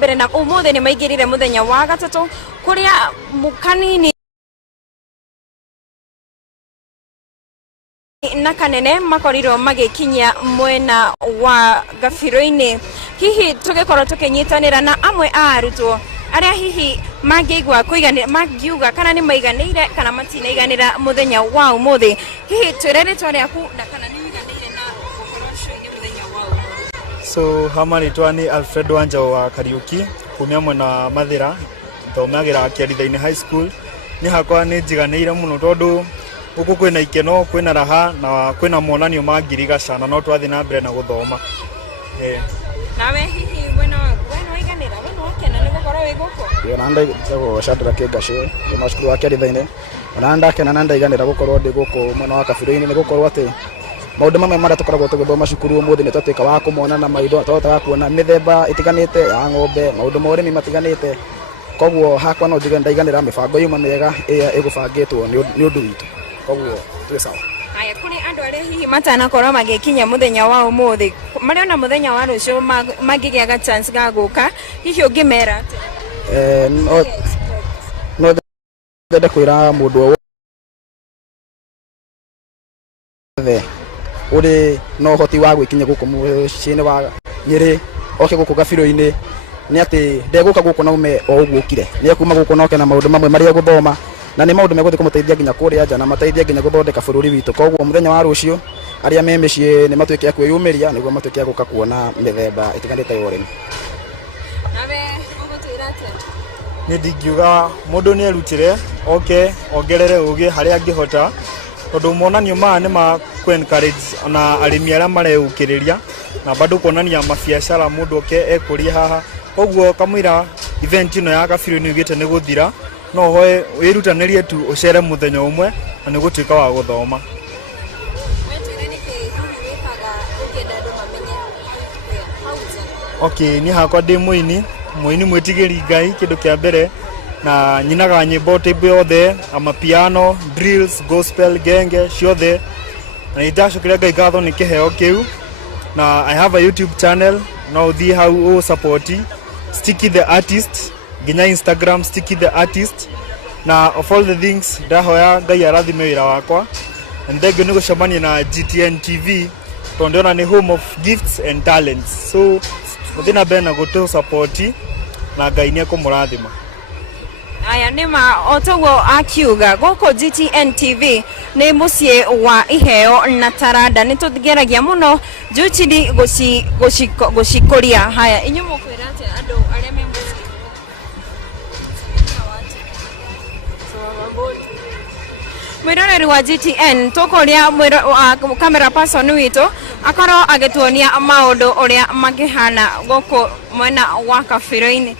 mbere na umuthi ni maigirire muthenya wa gatatu kuria mukanini na kanene makorirwo magikinya mwena wa Gabiro-ini. Hihi tugikorwo tukinyitanira na amwe a arutwo aria hihi mangigwa kuiganira magiuga kana ni maiganire kana matinaiganira muthenya wa umuthi. Hihi twirere twariaku na kana ni maiganire na gukorwo ni muthenya wa umuthi. So hamari twani Alfred Wanjao wa Kariuki kumia mwena wa Mathira thomagira Kiaritha-ini High School. Ni hakwa ni njiganire muno tondu uku kwina ikeno kwina raha na kwina monanio magirigaca na no twathi na mbere na guthoma. Nawe hihi wena iganira wena wakena ni gukorwo wi guku? Yo nanda jago Shadrack Gashe ni mashukuru wa Kiaritha-ini ona ndakena nanda iganira gukorwo ndi guku mwena wa Gabiro-ini ni gukorwo ati maundu mamwe mara tukoragwo tugithoma cukuru umuthi ni twatuika wa kumona na maitho twahota kuona mithemba itiganite ya ng'ombe maundu ma urimi matiganite koguo hakwa no njiga ndaiganira mibango yuma miega igubangitwo ni undu witu koguo twi sawa. Aya kuri andu aria hihi matanakorwo magikinya muthenya wa umuthi mari ona muthenya wa rucio magigiaga chance ga guka hihi ungimera ati no ndenda kwira mundu wothe uri no hoti wa gwikinya guku muciini wa Nyeri oke guku Gabiro-ini ni ati ndeguka guku na ume o ugukire ni akuma guku no kena maundu mamwe maria guthoma na ni maundu meguthi kumuteithia nginya kuria nja na mateithia nginya guthondeka bururi witu koguo muthenya wa rucio aria me micii ni matuike ya kwiyumiria niguo matuike ya guka kuona mithemba itiganite ya urimi. Nawe ugutwira atia? Ni ndingiuga mundu ni erutire ongerere ugi haria angihota tondu monanio ma ni ma ku encourage na arimi aria mareukiriria na bado kuonania mabiacara mundu oke ekuria haha koguo kamwira event ino ya Gabiro-ini ugite ni guthira no hoe wirutanirie tu ucere muthenya umwe na ni gutuika wa guthoma. Ni hakwa ndi muini mwitigiri Ngai kindu kia mbere na nyinaga nyimbo table yothe amapiano drills gospel genge ciothe na ndacukire Ngai ngatho ni kiheo kiu na I have a YouTube channel no thi hau o support Sticky the Artist ginya Instagram Sticky the Artist na of all the things ndahoya Ngai arathime wira wakwa and then ni gucemania na GTN TV tondiona ni home of gifts and talents so muthina bena gutu support na Ngai ni akumurathima. Aya nima otogo akiuga goko GTN TV ni mucie wa iheo na tarada nituthigeragia muno juchidi gucikoria haya inyumo kwira ati andu aria me mucie mwiroreri wa GTN tukoria camera person witu akorwo agituonia maundu uria magihana goko mwena wa Gabiro-ini.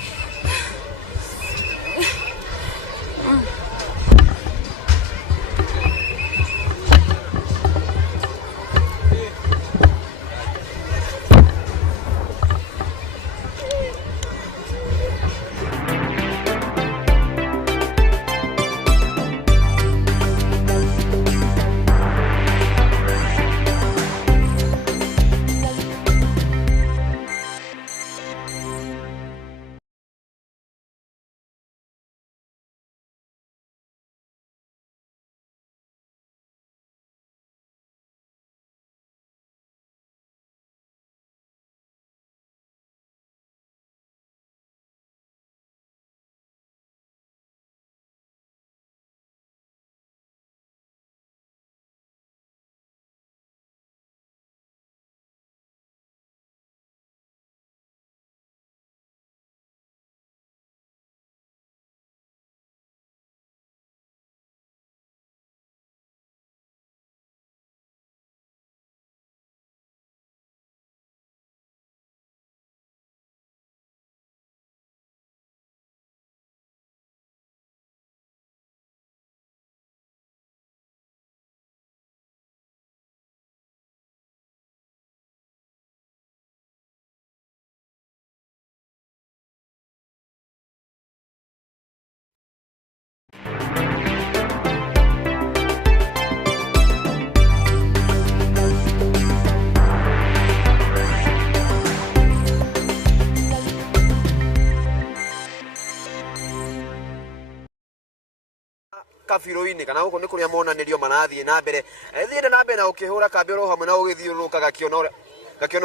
kabiro-ini kana guko ni kuria monanirio marathie na mbere thiende na mbere na ukihura kambi ro hamwe na ugithiuruka gakiona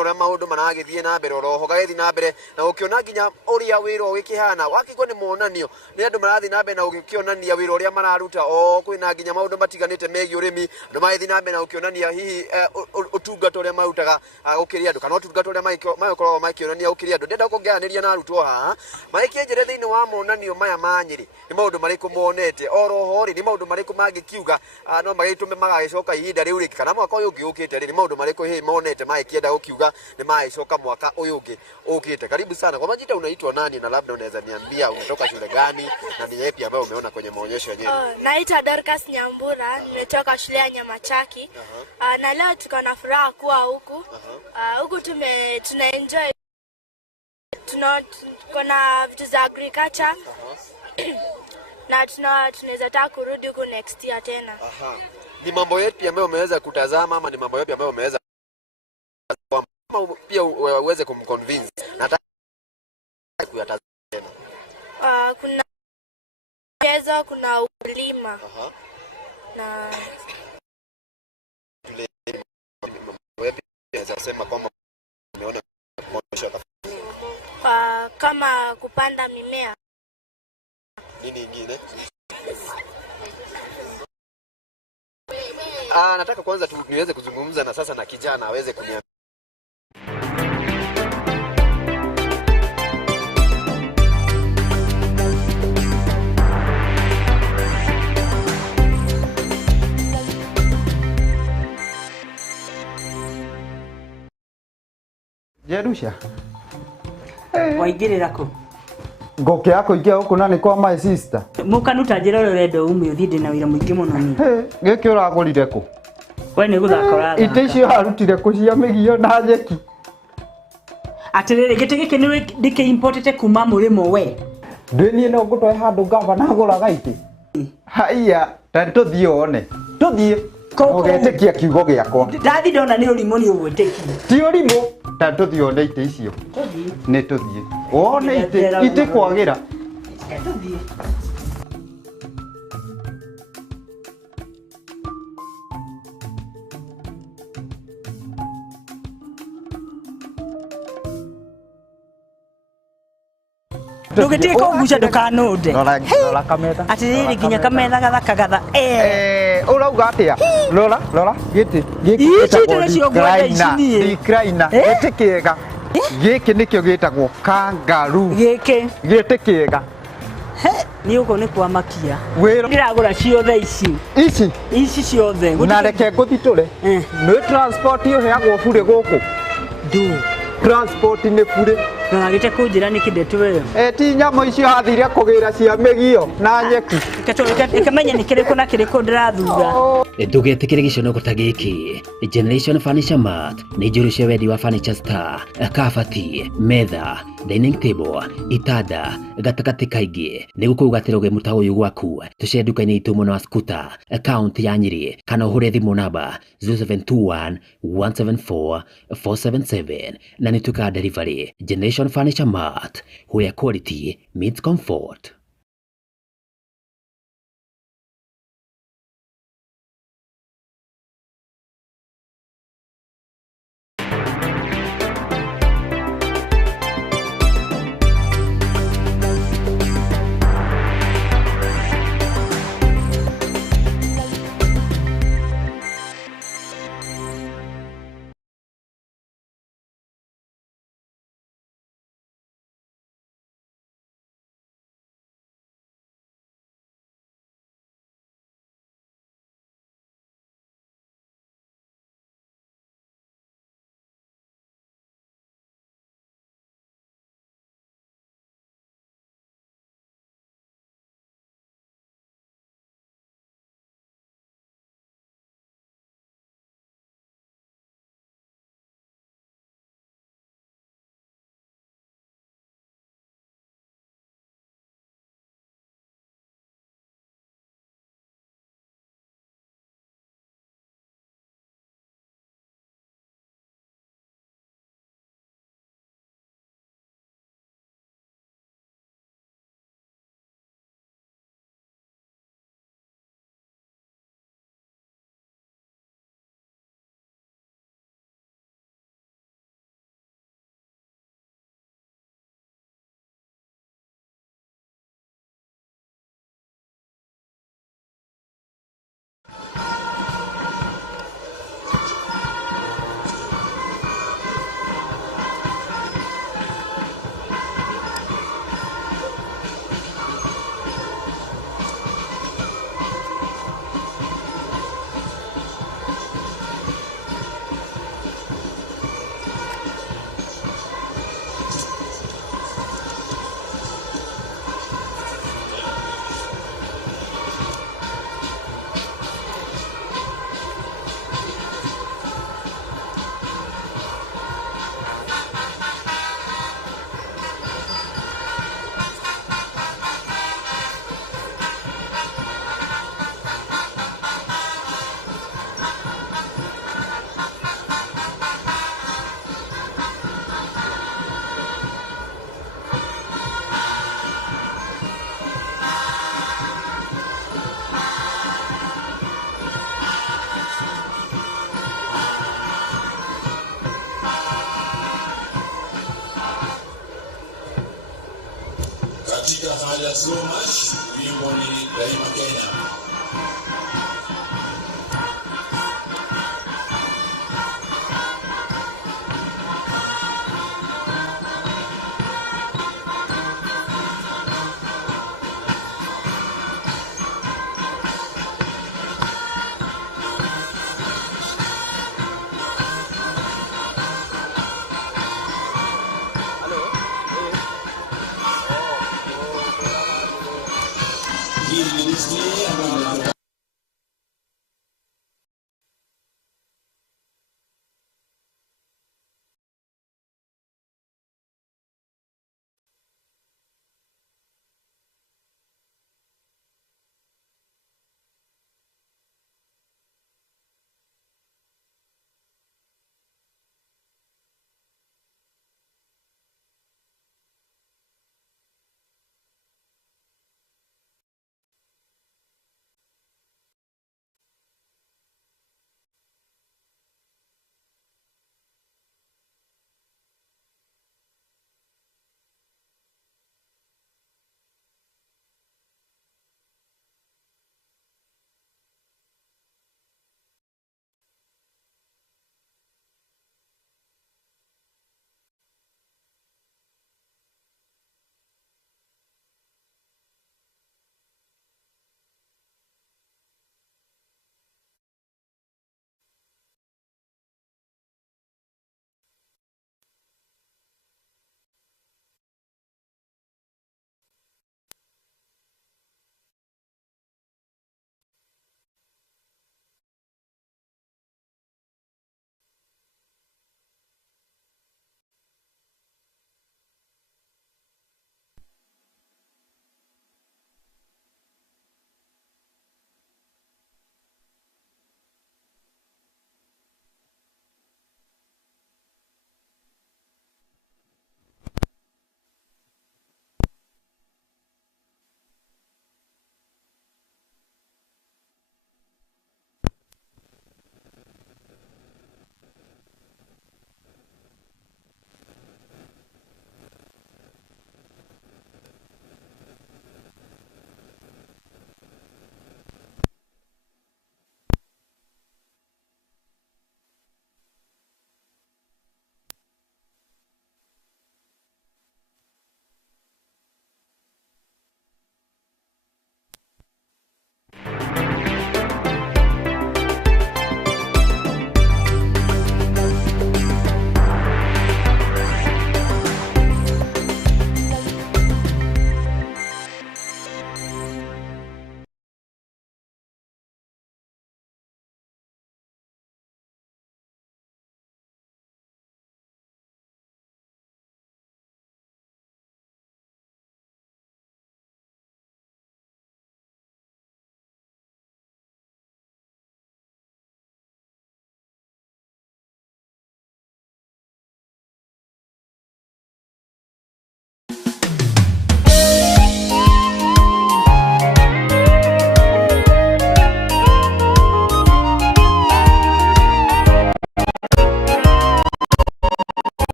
uria maundu maragithie na mbere oroho gagithi na mbere na ukiona nginya uria wira wikihana wakigwo ni monanio ni andu marathi na mbere na ukionania wira uria mararuta kwina nginya maundu matiganite megi urimi andu magithi na mbere na ukionania hihi utungata uria marutaga ukiria andu kana utungata uria makorwo makionania ukiria andu ndenda kugianiria na arutwo haha magikienjere thiini wa monanio maya ma Nyeri ni maundu mariku monete oroho ri ni maundu mariku magikiuga no magitume magagicoka ihinda riu riki kana mwaka uyu ungi ukite ri ni maundu mariku hihi monete magikienda ukiuga ni maicoka mwaka uyu ungi ukite. Karibu sana. Kwa majina unaitwa nani na labda unaweza niambia unatoka shule gani na ni yapi ambayo umeona kwenye maonyesho yenyewe? Naitwa Dorcas Nyambura, nimetoka shule ya Nyamachaki. Na leo tuko na furaha kuwa huku. Huku tuna enjoy, tuko na vitu za agriculture. Na tunaweza taka kurudi huku next year tena. Ni mambo yapi ambayo umeweza kutazama ama ni mambo yapi ambayo umeweza pia uweze kumconvince nataka kuyatazama tena? Kuna mchezo, kuna ukulima. Na unaweza sema kwamba umeona kama kupanda mimea. Nini nyingine? Nataka kwanza niweze kuzungumza na sasa na kijana aweze kuniambia. Jerusha. Waingirira ku? Ngoke yako ingia huko nani kwa my sister. Mukanuta njira rendo ume uthinde na wira muingi muno ni. Giki uragurire ku? We ni guthaka urathaka. Ite icio harutire ku cia migio na njeki. Atiriri gite giki ni ndike importete kuma murimo we. Ndini no ngutwe handu ngava na guraga ite. Haiya, tari tuthie one. Tuthie. Ugetekia kiugo giakwa. Ndathi ndona ni urimo ni ugweteki. Ti urimo. Tari tuthie one ite icio. Ni tuthie. One ite kwagira. Tuthie. Ndugitie ko guca ndukanude. Rora kamera. Atiriri ginya kamera gathaka gatha. Urauga atia? Rora giti. Kraina. Giti kiega. Giki nikio gitagwo kangaroo. Giti kiega. Ni uko ni kwa makia. Ndiragura ciothe ici ciothe. Na reke nguthitũre. Nĩ transport yo heagwo bure gũkũ. Transport nĩ bure. Ngagite kunjira ni kindetu wewe. Ti nyamũ icio hathire kũgĩra cia mĩgio na nyeki. Ikamenya ni kiriko na kiriko ndirathura. Ndugetikire gicono ta giki. Generation Furniture Mart ni njuru cia wendi wa furniture star, kabati, metha, dining table, itanda, gatakati kaingĩ. Nĩ gũkũgatĩra ũgemu ta ũyũ gwaku. Tucere nduka-inĩ itũ mũno wa Sq'Oop, account ya Nyeri, kana ũhũre thimũ namba 0721 174 477 na nĩ tuka delivery. Generation Furniture Mart, where quality meets comfort. katika hali ya slow march. Wimbo ni Daima Kenya.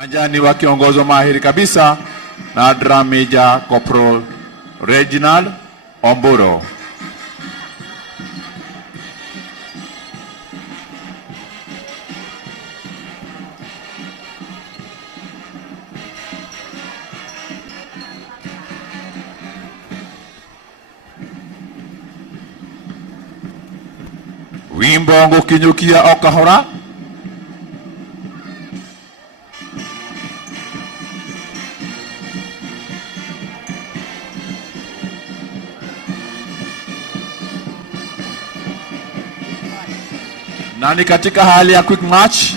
Wanjani wakiongozwa mahiri kabisa na Drum Major Corporal Reginald Omburo. Wimbo ngukinyukia okahora. Nani katika hali ya quick match.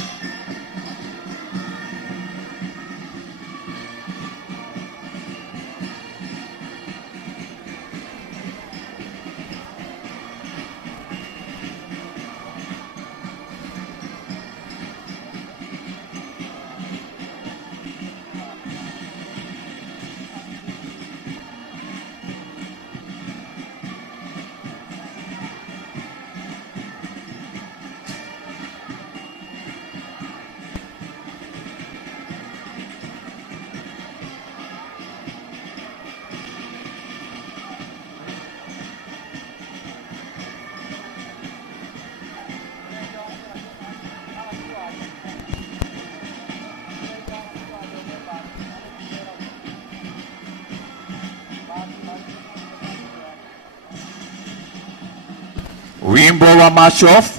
Wimbo wa match off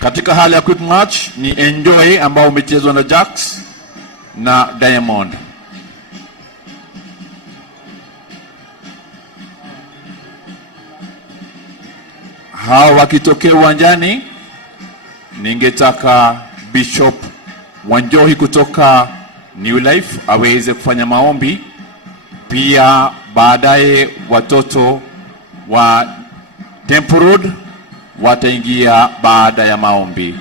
katika hali ya quick match ni Enjoy ambao umechezwa na Jax na Diamond. Hao wakitokea uwanjani, ningetaka Bishop Wanjohi kutoka New Life aweze kufanya maombi. Pia baadaye watoto wa Temple Road wataingia baada ya maombi.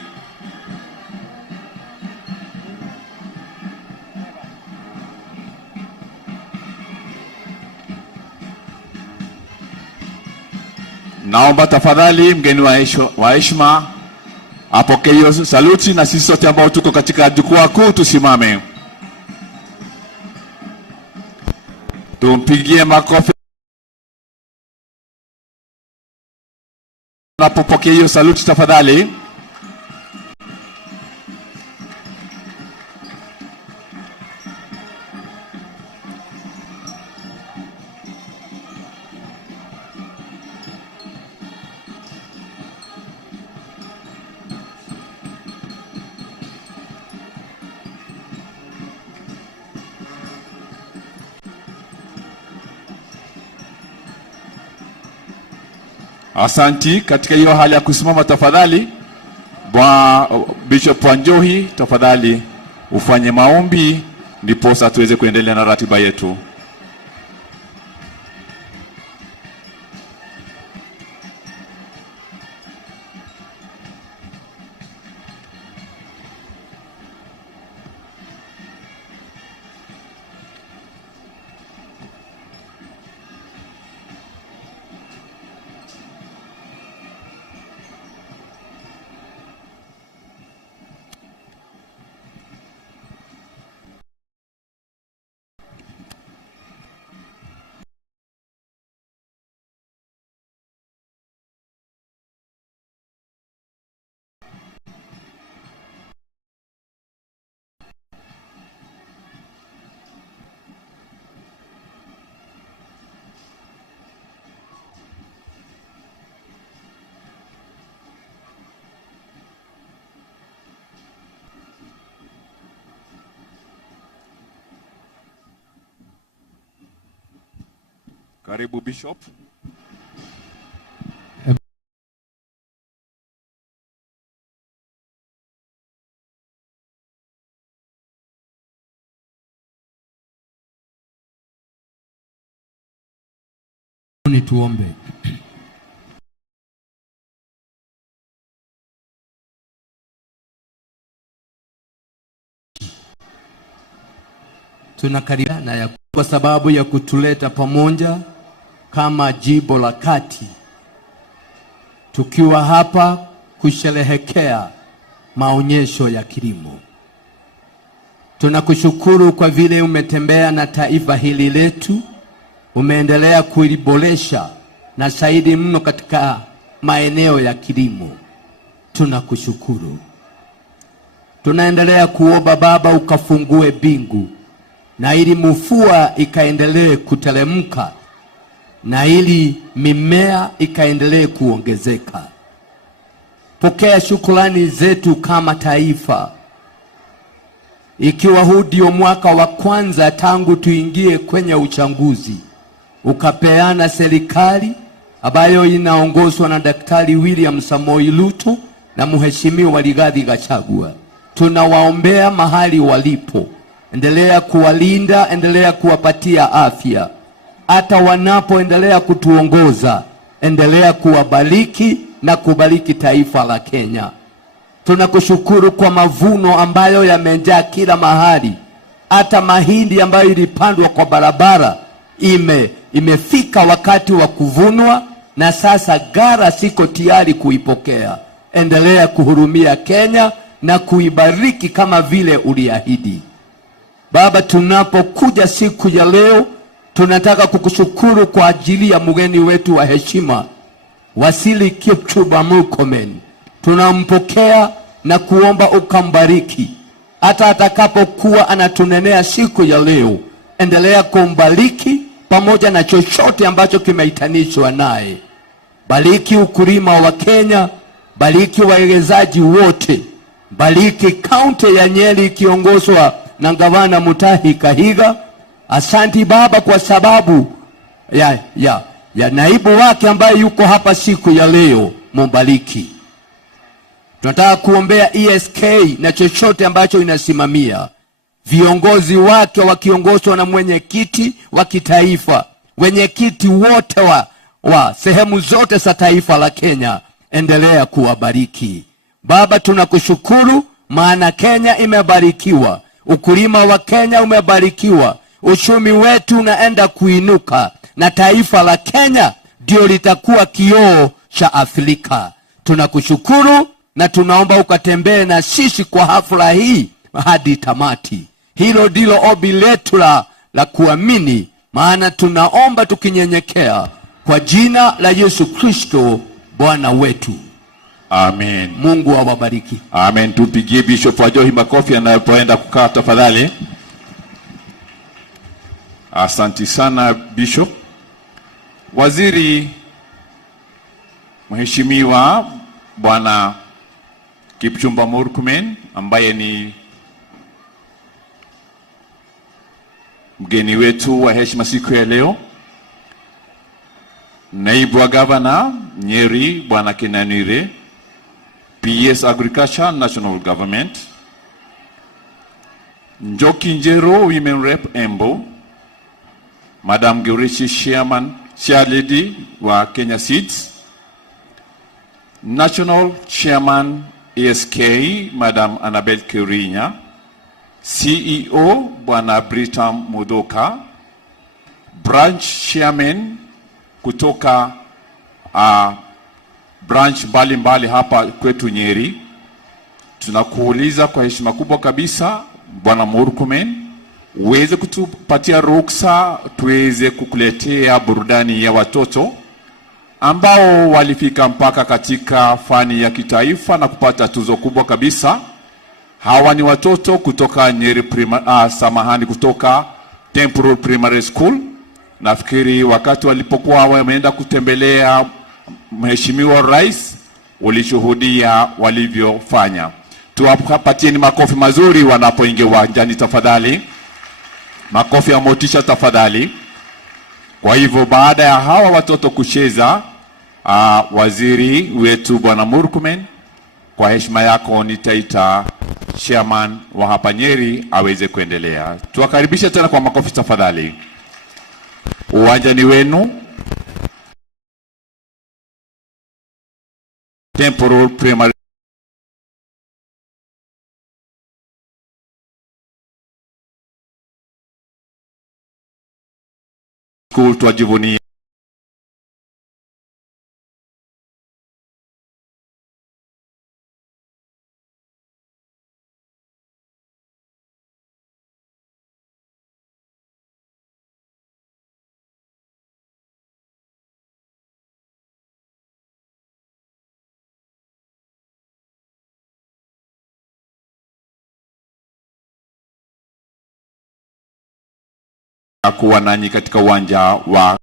Naomba tafadhali mgeni wa heshima apokee hiyo saluti, na sisi sote ambao tuko katika jukwaa kuu tusimame. Tumpigie makofi napopokea hiyo saluti tafadhali. Asanti. Katika hiyo hali ya kusimama tafadhali, Bishop Wanjohi tafadhali ufanye maombi ndipo sasa tuweze kuendelea na ratiba yetu. Karibu Bishop. Ni tuombe. Tunakaribiana ya kwa sababu ya kutuleta pamoja kama jimbo la kati, tukiwa hapa kusherehekea maonyesho ya kilimo. Tunakushukuru kwa vile umetembea na taifa hili letu, umeendelea kuliboresha na zaidi mno katika maeneo ya kilimo. Tunakushukuru. Tunaendelea kuomba Baba ukafungue bingu na ili mvua ikaendelee kuteremka na ili mimea ikaendelee kuongezeka. Pokea shukrani zetu kama taifa, ikiwa huu ndio mwaka wa kwanza tangu tuingie kwenye uchaguzi, ukapeana serikali ambayo inaongozwa na Daktari William Samoei Ruto na Mheshimiwa Rigathi Gachagua. Tunawaombea mahali walipo, endelea kuwalinda, endelea kuwapatia afya. Hata wanapoendelea kutuongoza, endelea kuwabariki na kubariki taifa la Kenya. Tunakushukuru kwa mavuno ambayo yamejaa kila mahali. Hata mahindi ambayo ilipandwa kwa barabara imefika wakati wa kuvunwa, na sasa gara siko tayari kuipokea. Endelea kuhurumia Kenya na kuibariki kama vile uliahidi. Baba, tunapokuja siku ya leo, tunataka kukushukuru kwa ajili ya mgeni wetu wa heshima Wasili Kipchumba Murkomen. Tunampokea na kuomba ukambariki. Hata atakapokuwa anatunenea siku ya leo, endelea kumbariki pamoja na chochote ambacho kimeitanishwa naye. Bariki ukulima wa Kenya, bariki wawekezaji wote, bariki kaunti ya Nyeri ikiongozwa na Gavana Mutahi Kahiga. Asanti Baba kwa sababu ya naibu wake ambaye yuko hapa siku ya leo, mubariki. Tunataka kuombea ESK na chochote ambacho inasimamia, viongozi wake wakiongozwa na mwenyekiti wa kitaifa, wenyekiti wote wa sehemu zote za taifa la Kenya, endelea kuwabariki. Baba, tunakushukuru maana Kenya imebarikiwa, ukulima wa Kenya umebarikiwa, uchumi wetu unaenda kuinuka, na taifa la Kenya ndio litakuwa kioo cha Afrika. Tunakushukuru na tunaomba ukatembee na sisi kwa hafla hii hadi tamati. Hilo ndilo ombi letu la kuamini, maana tunaomba tukinyenyekea kwa jina la Yesu Kristo Bwana wetu. Amen. Mungu awabariki. Amen. Tupigie Bishop Wajohi makofi anapoenda kukaa tafadhali. Asante sana Bishop. Waziri Mheshimiwa Bwana Kipchumba Murkomen ambaye ni mgeni wetu wa heshima siku ya leo, naibu wa gavana Nyeri Bwana Kenanire, PS Agriculture National Government, Njoki Njero Women Rep Embo, Madam Gurishi Chair Lady wa Kenya Seeds, National Chairman ESK Madam Annabel Kirinya, CEO Bwana Britam Mudoka, Branch Chairman kutoka branch mbalimbali hapa kwetu Nyeri. Tunakuuliza kwa heshima kubwa kabisa Bwana Murkomen, uweze kutupatia ruksa tuweze kukuletea burudani ya watoto ambao walifika mpaka katika fani ya kitaifa na kupata tuzo kubwa kabisa. Hawa ni watoto kutoka Nyeri kutoka Temple Primary School. Nafikiri wakati walipokuwa wameenda kutembelea Mheshimiwa Rais, walishuhudia walivyofanya. Tuwapatieni makofi mazuri wanapoingia uwanjani tafadhali. Makofi ya motisha tafadhali. Kwa hivyo baada ya hawa watoto kucheza, waziri wetu Bwana Murkomen, kwa heshima yako nitaita chairman wa hapa Nyeri aweze kuendelea. Tuwakaribishe tena kwa makofi tafadhali. Uwanjani wenu. Temple Primary School twajivunia kuwa nanyi katika uwanja wa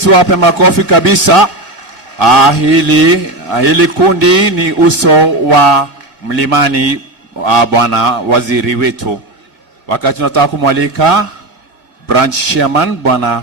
Tuwape makofi kabisa. Hili kundi ni uso wa mlimani, bwana waziri wetu. Wakati tunataka kumwalika branch chairman bwana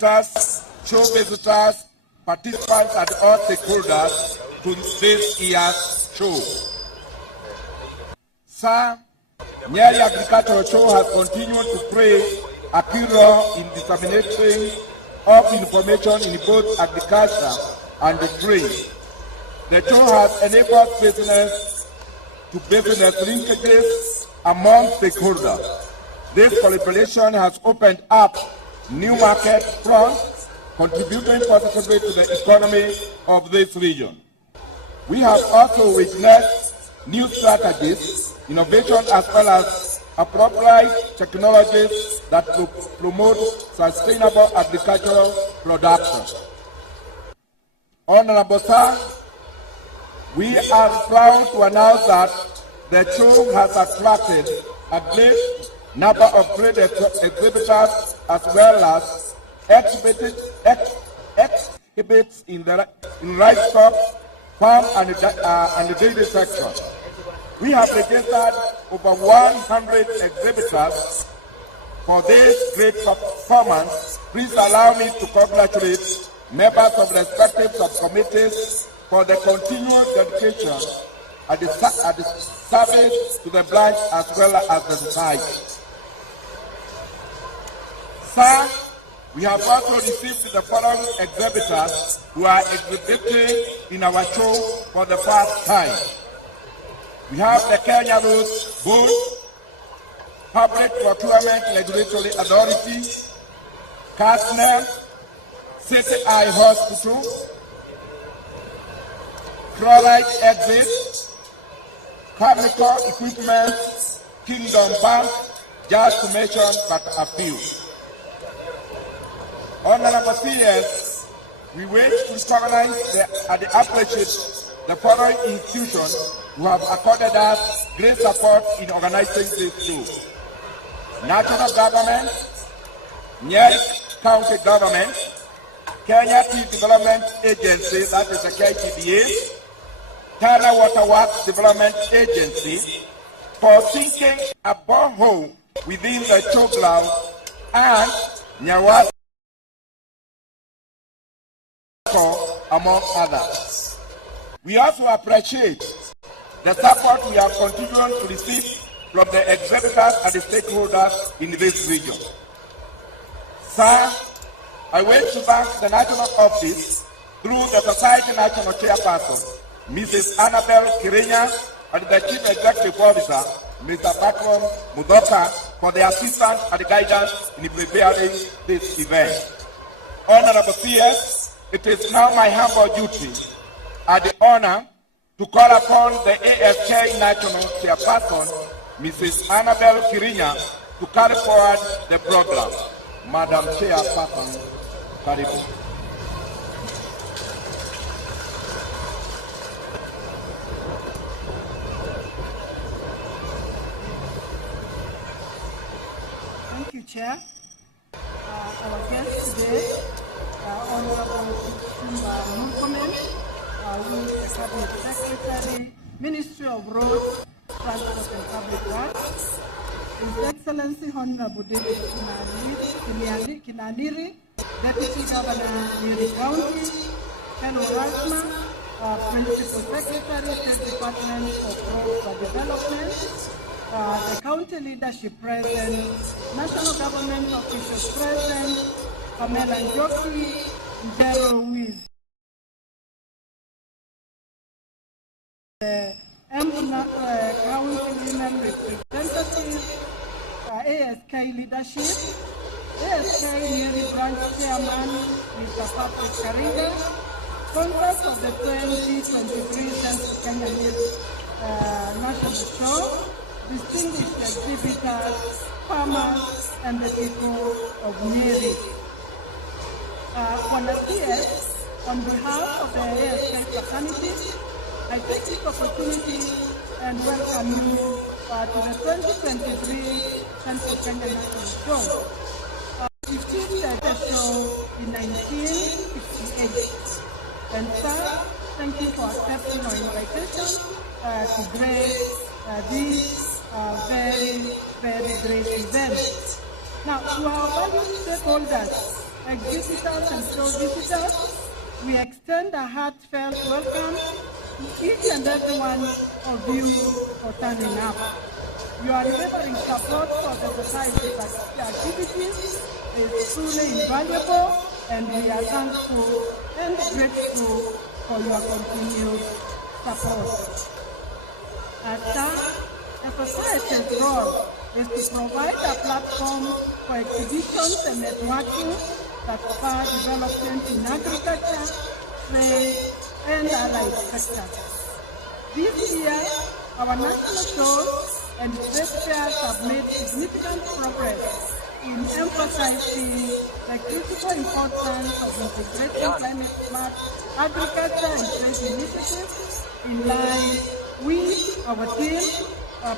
show visitors, participants, and all stakeholders to this year's show. Sir, Nyeri Agricultural Show has continued to play a key role in disseminating of information in both agriculture and trade. The show has enabled business linkages among stakeholders. This collaboration has opened up new market fronts, contributing positively to the economy of this region. We have also witnessed new strategies, innovation, as well as appropriate technologies that promote sustainable agricultural production. Honorable Sir, we are proud to announce that the show has attracted a great number of trade exhibitors as well as exhibits in livestock, farm, and the dairy sector. We have registered over 100 exhibitors for this great performance. Please allow me to congratulate members of respective subcommittees for the continued dedication and the service to the branch as well as the society. Sir, we have also received the following exhibitors who are exhibiting in our show for the first time. We have the Kenya Road Board, Public Procurement Regulatory Authority, Casner, City Eye Hospital, Chloride Exit, Chemical Equipment, Kingdom Bank, just to mention but a few. Honorable CS, we wish to recognize and appreciate the following institutions who have accorded us great support in organizing this show. National Government, Nyeri County Government, Kenya Tea Development Agency, that is the KTDA, Tana Water Works Development Agency, for sinking a borehole within the show ground, and Nyawad, among others. We also appreciate the support we have continued to receive from the exhibitors and the stakeholders in this region. Sir, I wish to thank the National Office through the Society National Chairperson, Mrs. Annabelle Kirinya, and the Chief Executive Officer, Mr. Bakron Mudoka, for their assistance and guidance in preparing this event. Honorable CS, it is now my humble duty and the honor to call upon the ASK National Chairperson, Mrs. Annabelle Kirinya, to carry forward the program. Madam Chairperson, karibu. Thank you, Chair. Our guest today, Honorable Murkomen, who is the Cabinet Secretary, Ministry of Roads, Transport and Public Works, His Excellency Honorable David Kinaniri, Deputy Governor, Nyeri County, Fellow Rasma, Principal Secretary, State Department of Roads for Development, the County Leadership present, National Government officials present, Pamela Njoki, Njero, who is the County Women Representative, ASK Leadership, ASK Nyeri Branch Chairman, Mr. Patrick Karinga, sponsors of the 2023 Central Kenya National Show, distinguished exhibitors, farmers, and the people of Nyeri. On behalf of the ASK fraternity, I take this opportunity and welcome you to the 2023 Central Kenya National Show. We started the show in 1968. And sir, thank you for accepting our invitation to grace this very, very great event. Now, to our valued stakeholders, exhibitors and show visitors, we extend a heartfelt welcome to each and every one of you for turning up. Your unwavering support for the society's activities is truly invaluable, and we are thankful and grateful for your continued support. As such, the society's role is to provide a platform for exhibitions and networking that spur development in agriculture, trade, and allied sectors. This year, our national shows and trade fairs have made significant progress in emphasizing the critical importance of integrating climate-smart agriculture and trade initiatives in line with our team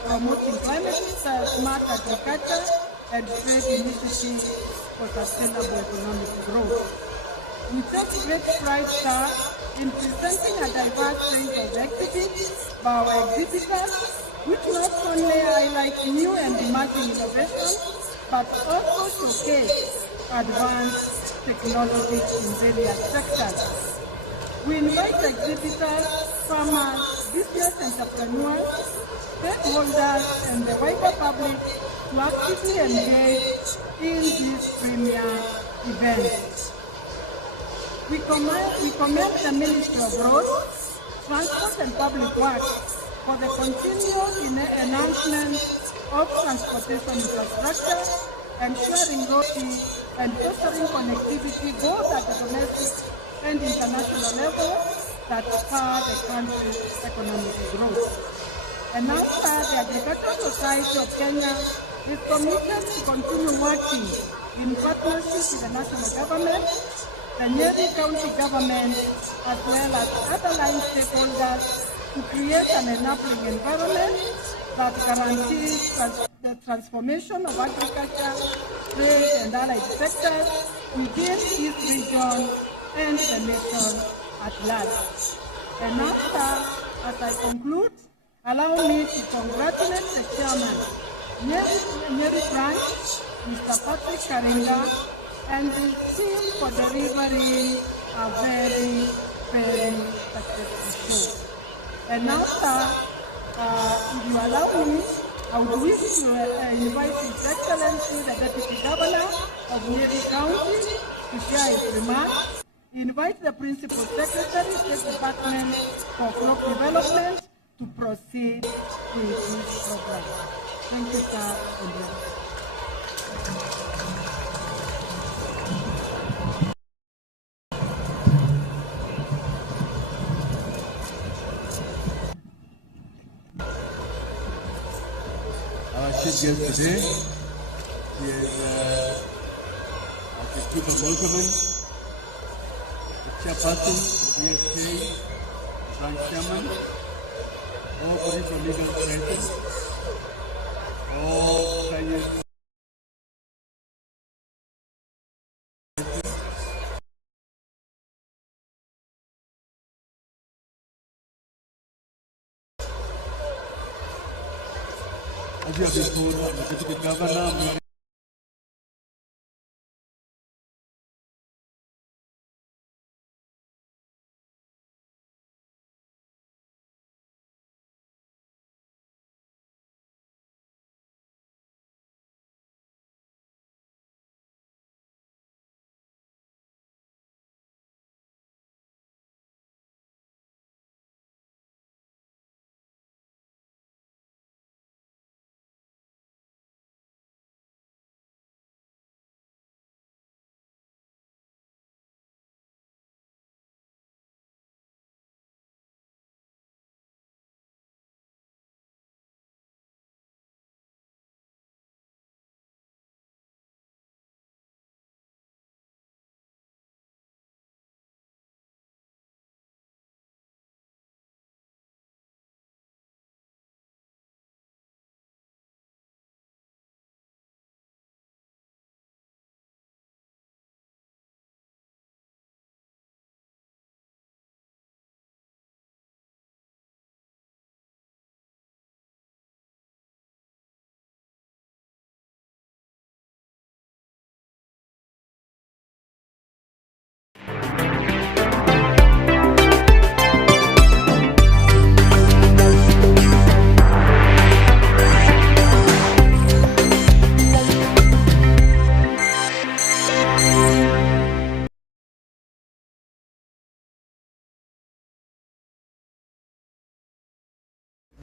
promoting climate-smart agriculture and trade initiatives for sustainable economic growth. We take great pride, sir, in presenting a diverse range of exhibits by our exhibitors, which not only highlight new and emerging innovations, but also showcase advanced technologies in various sectors. We invite exhibitors, farmers, business entrepreneurs, stakeholders, and the wider public to actively engage in this premier event. We commend the Ministry of Roads, Transport and Public Works for the continued enhancement of transportation infrastructure, ensuring road and fostering connectivity both at the domestic and international level that spur the country's economic growth. And now, the Agricultural Society of Kenya is committed to continue working in partnership with the national government, the Nyeri County government, as well as other line stakeholders to create an enabling environment that guarantees the transformation of agriculture, trade, and allied sectors within this region and the nation at large. And now, as I conclude, allow me to congratulate the chairman, Nyeri Branch, Mr. Patrick Karinga, and the team for delivering a very, very successful show. And now, if you allow me, I would wish to invite His Excellency, the Deputy Governor of Nyeri County, to share his remarks. Invite the Principal Secretary, State Department for Crop Development, to proceed with this program. Thank you, sir. Our chief guest today is Sq'Oop the chairperson of ESK, branch chairman, all for legal counsel, all Chinese. As you have been told, I'm the Deputy Governor.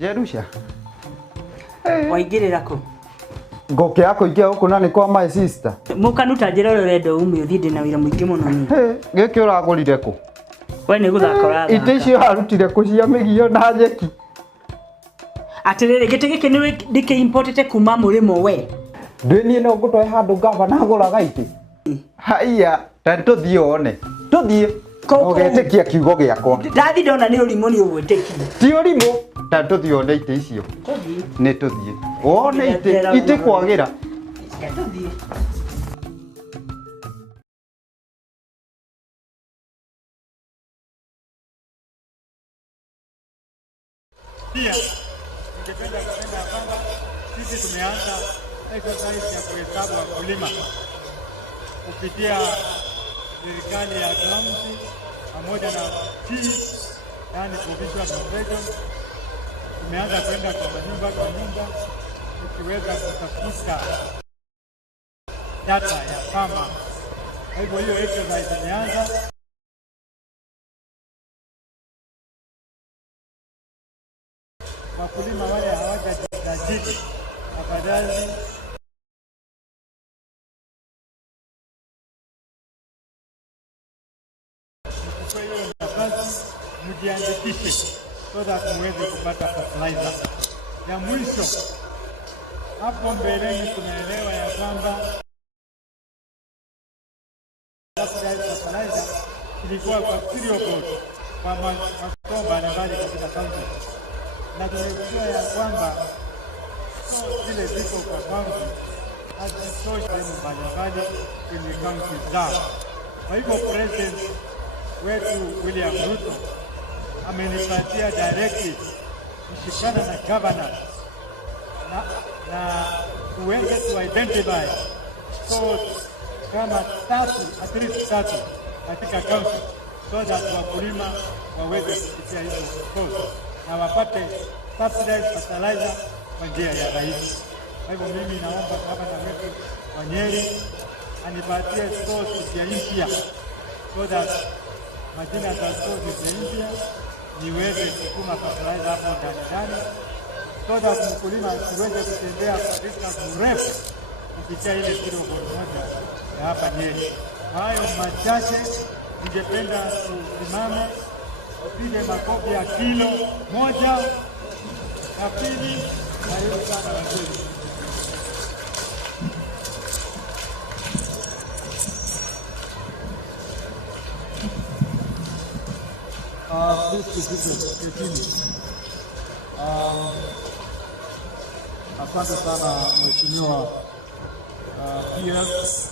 Jerusha. Waigirira ku. Ngoke yako ikia huko nani kwa my sister. Mukanuta njira rendo umi uthinde na wira muingi muno ni. Geke uragurire ku. We ni guthaka urathaka. Iticio harutire ku cia migio na njeki. Atirire gite gike ni ndike importete kuma murimo we. Ndini no ngutwe handu gavana aguraga iti. Haiya, tanto thione. Tuthie. Ogetikia kiugo giakwa. Ndathi ndona ni urimo ni ugwetikia. Ti urimo. Tanto thione ite icio. Ni tuthie. Wone ite kwagira. Tuthie. Pia ningependa kusema kwamba sisi tumeanza exercise ya kuhesabu wakulima kupitia serikali ya kaunti pamoja na chief, yani provincial administration. Tumeanza kwenda kwa nyumba tukiweza kutafuta data ya farmer. Kwa hivyo hiyo exercise imeanza. Wakulima wale hawajajisajili, afadhali mchukue hiyo nafasi mjiandikishe so that muweze kupata fertilizer. Ya mwisho, hapo mbeleni tunaelewa ya kwamba fertilizer ilikuwa kwa cereal board kwa masoko mbalimbali katika kaunti, na tumejua ya kwamba zile ziko kwa kaunti hazitoshi sehemu mbalimbali kwenye kaunti zao. Kwa hivyo President wetu William Ruto amenipatia directive kushikana na governor na tuweze to identify stores kama at least tatu katika kaunti so that wakulima waweze kupitia hizo stores na wapate subsidized fertilizer kwa njia ya rahisi. Kwa hivyo mimi naomba gavana wetu wa Nyeri anipatie stores ya mpya so that majina za stores ya mpya niweze kutuma fertilizer hapo ndani so that mkulima asiweze kutembea kwa distance mrefu kupitia ile kilogramu moja ya hapa Nyeri. Hayo machache, ningependa kusimama upige makofi ya kilo moja na pili. Karibu sana waziri. Asante sana Mheshimiwa PS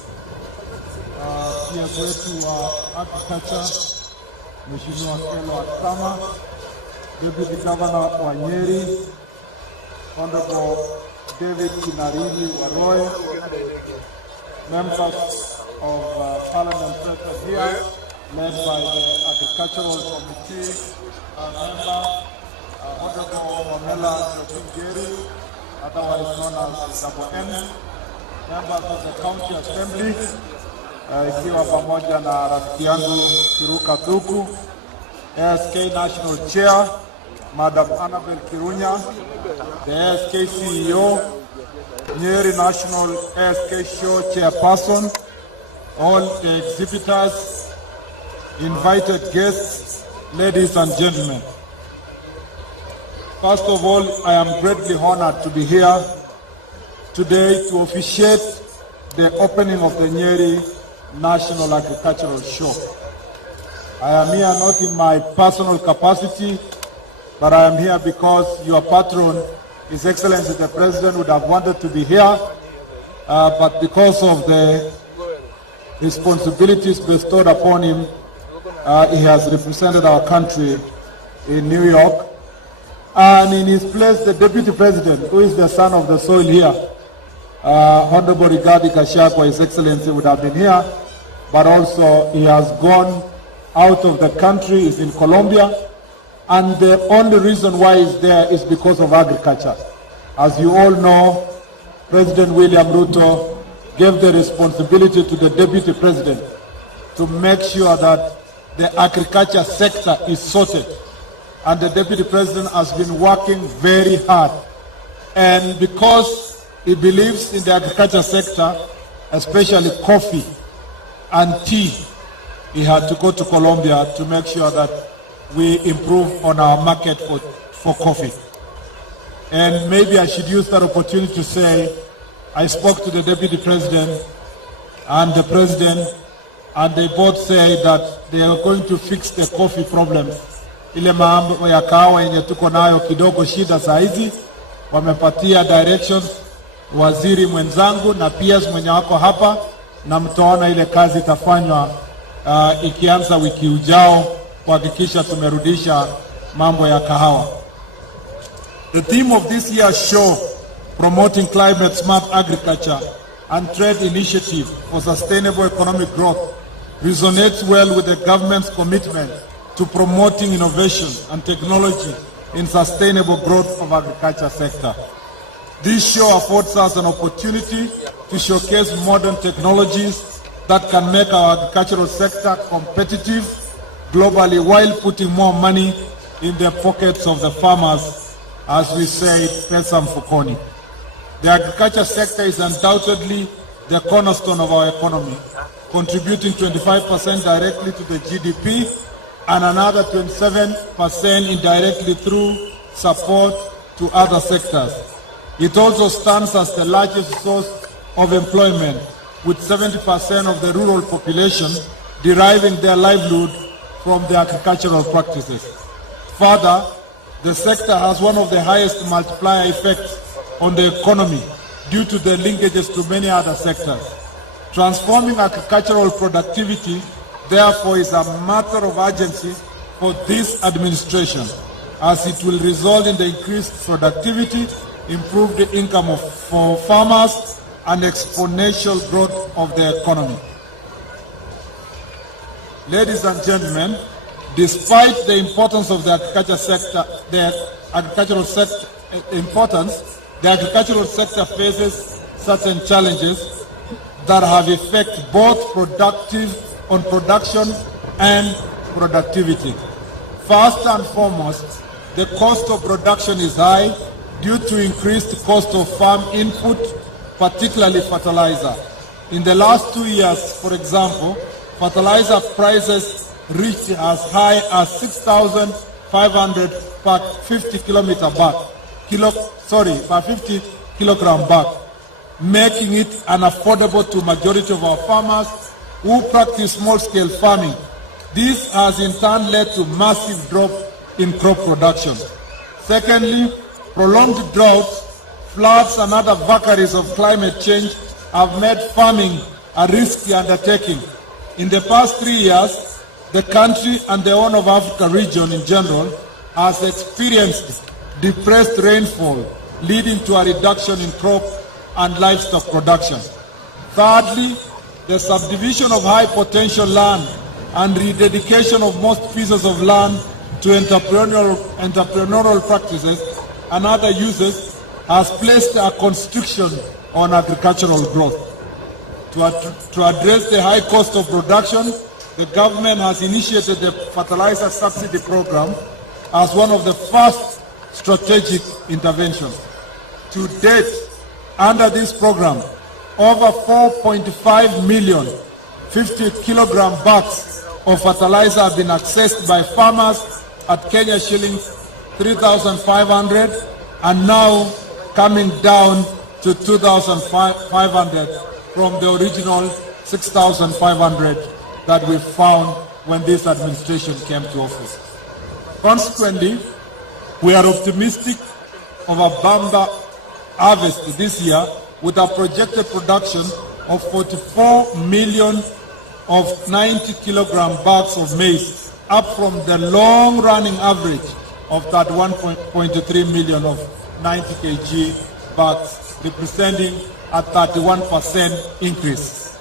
wetu wa Agriculture, Mheshimiwa Sq'Oop, Deputy Governor wa Nyeri, Honorable David Kinarini Waroy, members of Parliament present here, led by the Agricultural Committee member, Honorable Pamela Jokingeri, otherwise known as Double N, members of the County Assembly, ikiwa pamoja na rafiki yangu Kiruka Thuku, ASK National Chair, Madam Annabel Kirunya, the ASK CEO, Nyeri National ASK Show Chairperson, all the exhibitors, invited guests, ladies and gentlemen. First of all, I am greatly honored to be here today to officiate the opening of the Nyeri National Agricultural Show. I am here not in my personal capacity, but I am here because your patron, His Excellency the President, would have wanted to be here, but because of the responsibilities bestowed upon him, he has represented our country in New York. And in his place, the Deputy President, who is the son of the soil here, Honorable Rigathi Gachagua, His Excellency, would have been here, but also he has gone out of the country, is in Colombia, and the only reason why he's there is because of agriculture. As you all know, President William Ruto gave the responsibility to the Deputy President to make sure that the agriculture sector is sorted and the Deputy President has been working very hard. And because he believes in the agriculture sector, especially coffee and tea, he had to go to Colombia to make sure that we improve on our market for coffee. And maybe I should use that opportunity to say, I spoke to the Deputy President and the President, and they both say that they are going to fix the coffee problem. Ile mambo ya kahawa yenye tuko nayo kidogo shida saa hizi, wamepatia directions waziri mwenzangu na PS mwenye wako hapa, na mtaona ile kazi itafanywa ikianza wiki ujao kuhakikisha tumerudisha mambo ya kahawa. The theme of this year's show, promoting climate smart agriculture and trade initiative for sustainable economic growth, resonates well with the government's commitment to promoting innovation and technology in sustainable growth of agriculture sector. This show affords us an opportunity to showcase modern technologies that can make our agricultural sector competitive globally while putting more money in the pockets of the farmers, as we say, pesa mfukoni. The agriculture sector is undoubtedly the cornerstone of our economy, contributing 25% directly to the GDP and another 27% indirectly through support to other sectors. It also stands as the largest source of employment, with 70% of the rural population deriving their livelihood from the agricultural practices. Further, the sector has one of the highest multiplier effects on the economy due to the linkages to many other sectors. Transforming agricultural productivity, therefore, is a matter of urgency for this administration, as it will result in the increased productivity, improved income for farmers, and exponential growth of the economy. Ladies and gentlemen, despite the importance of the agricultural sector, the agricultural sector faces certain challenges that have effect both on production and productivity. First and foremost, the cost of production is high due to increased cost of farm input, particularly fertilizer. In the last 2 years, for example, fertilizer prices reached as high as 6,500 per 50 kilogram bag, making it unaffordable to majority of our farmers who practice small-scale farming. This has in turn led to massive drop in crop production. Secondly, prolonged droughts, floods and other vagaries of climate change have made farming a risky undertaking. In the past 3 years, the country and the Horn of Africa region in general has experienced depressed rainfall, leading to a reduction in crop and livestock production. Thirdly, the subdivision of high potential land and rededication of most pieces of land to entrepreneurial practices and other uses has placed a constriction on agricultural growth. To address the high cost of production, the government has initiated the fertilizer subsidy program as one of the first strategic interventions. To date, under this program, over 4.5 million 50 kilogram bags of fertilizer have been accessed by farmers at Kenya shillings 3,500 and now coming down to 2,500 from the original 6,500 that we found when this administration came to office. Consequently, we are optimistic of a bamba harvest this year with a projected production of 44 million of 90 kilogram bags of maize, up from the long-running average of that 1.3 million of 90 kg bags, representing a 31% increase.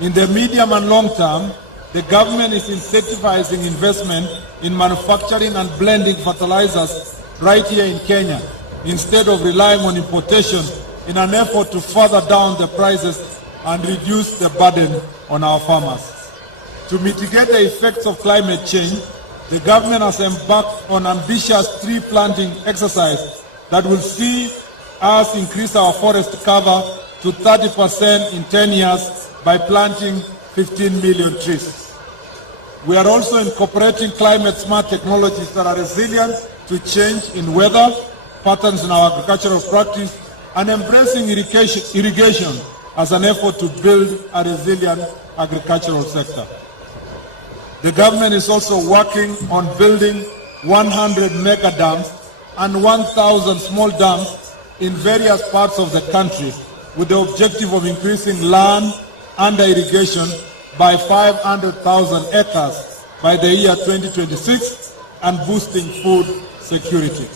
In the medium and long term, the government is incentivizing investment in manufacturing and blending fertilizers right here in Kenya, instead of relying on importation in an effort to further down the prices and reduce the burden on our farmers. To mitigate the effects of climate change, the government has embarked on ambitious tree planting exercise that will see us increase our forest cover to 30% in 10 years by planting 15 million trees. We are also incorporating climate-smart technologies that are resilient to change in weather, patterns in our agricultural practice, and embracing irrigation as an effort to build a resilient agricultural sector. The government is also working on building 100 mega dams and 1,000 small dams in various parts of the country with the objective of increasing land under irrigation by 500,000 acres by the year 2026 and boosting food security.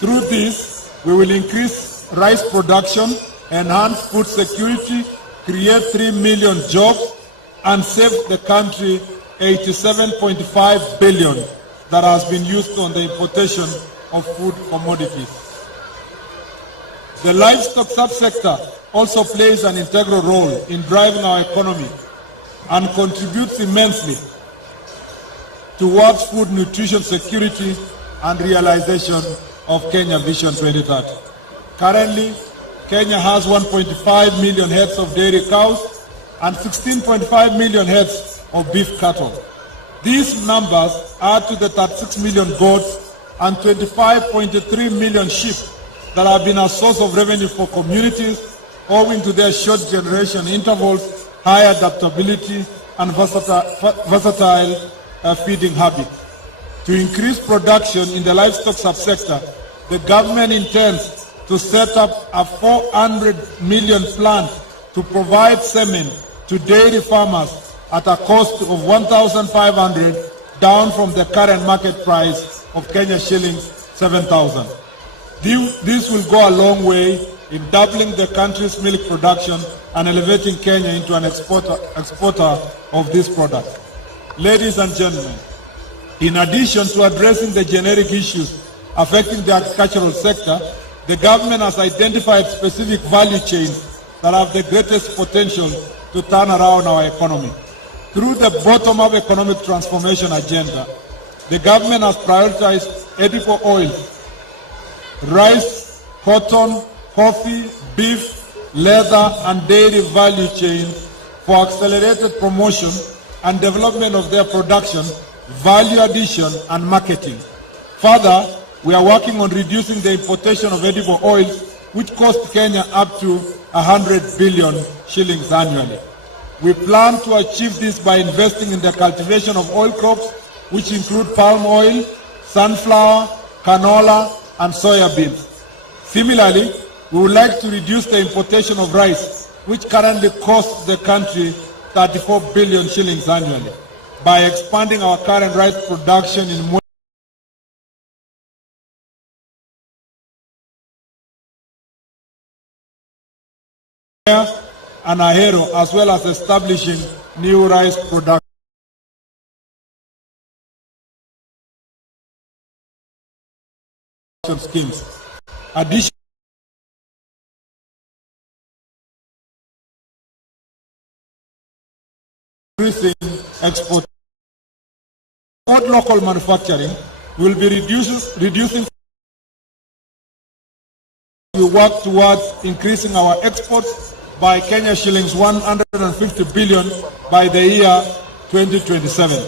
Through this, we will increase rice production, enhance food security, create 3 million jobs, and save the country 87.5 billion that has been used on the importation of food commodities. The livestock subsector also plays an integral role in driving our economy and contributes immensely towards food nutrition security and realization of Kenya Vision 2030. Currently, Kenya has 1.5 million heads of dairy cows and 16.5 million heads of beef cattle. These numbers add to the 36 million goats and 25.3 million sheep that have been a source of revenue for communities owing to their short generation intervals, high adaptability, and versatile feeding habits. To increase production in the livestock subsector, the government intends to set up a 400 million plan to provide semen to dairy farmers at a cost of 1,500, down from the current market price of Kenya shillings 7,000. This will go a long way in doubling the country's milk production and elevating Kenya into an exporter of this product. Ladies and gentlemen, in addition to addressing the generic issues affecting the agricultural sector, the government has identified specific value chains that have the greatest potential to turn around our economy. Through the bottom-up economic transformation agenda, the government has prioritized edible oils, rice, cotton, coffee, beef, leather, and dairy value chains for accelerated promotion and development of their production, value addition, and marketing. Further, we are working on reducing the importation of edible oils, which cost Kenya up to 100 billion shillings annually. We plan to achieve this by investing in the cultivation of oil crops, which include palm oil, sunflower, canola, and soya beans. Similarly, we would like to reduce the importation of rice, which currently costs the country 34 billion shillings annually, by expanding our current rice production in and Ahero, as well as establishing new rice production schemes. Additionally, increasing export. Local manufacturing will be reducing. We work towards increasing our exports by Kenya shillings 150 billion by the year 2027.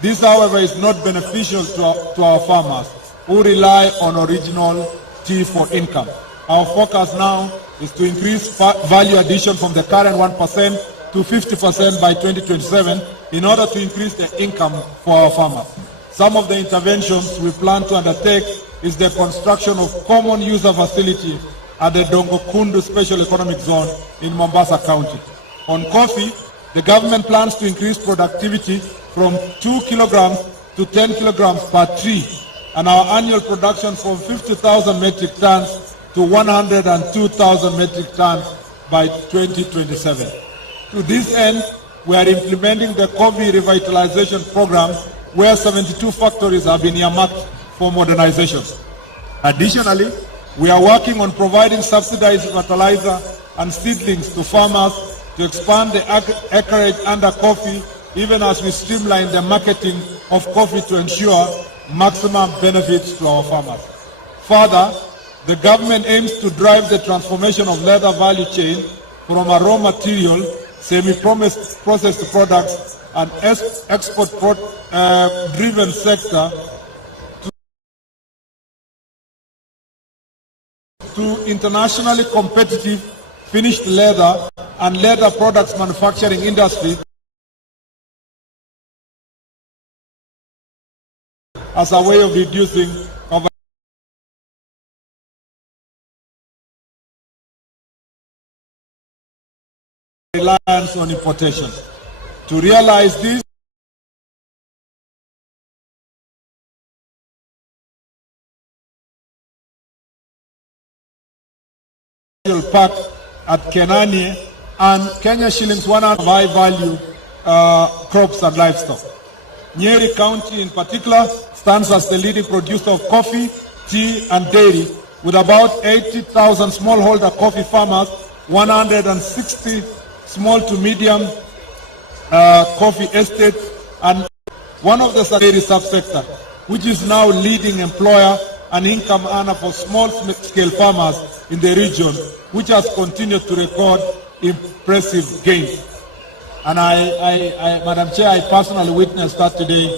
This, however, is not beneficial to our farmers who rely on original tea for income. Our focus now is to increase value addition from the current 1% to 50% by 2027 in order to increase the income for our farmers. Some of the interventions we plan to undertake is the construction of common user facility at the Dongo Kundu Special Economic Zone in Mombasa County. On coffee, the government plans to increase productivity from 2 kilograms to 10 kilograms per tree, and our annual production from 50,000 metric tons to 102,000 metric tons by 2027. To this end, we are implementing the coffee revitalization program, where 72 factories have been earmarked for modernization. Additionally, we are working on providing subsidized fertilizer and seedlings to farmers to expand the acreage under coffee even as we streamline the marketing of coffee to ensure maximum benefits to our farmers. Further, the government aims to drive the transformation of leather value chain from a raw material, semi-processed products, and export-driven sector to internationally competitive finished leather and leather products manufacturing industry as a way of reducing reliance on importation. To realize this, pack at Kenani and Kenya shillings 100 high value crops and livestock. Nyeri County in particular stands as the leading producer of coffee, tea and dairy with about 80,000 smallholder coffee farmers, 160 small to medium coffee estates, and one of the dairy subsector, which is now leading employer and income earner for small-scale farmers in the region, which has continued to record impressive gains. And Madam Chair, I personally witnessed that today,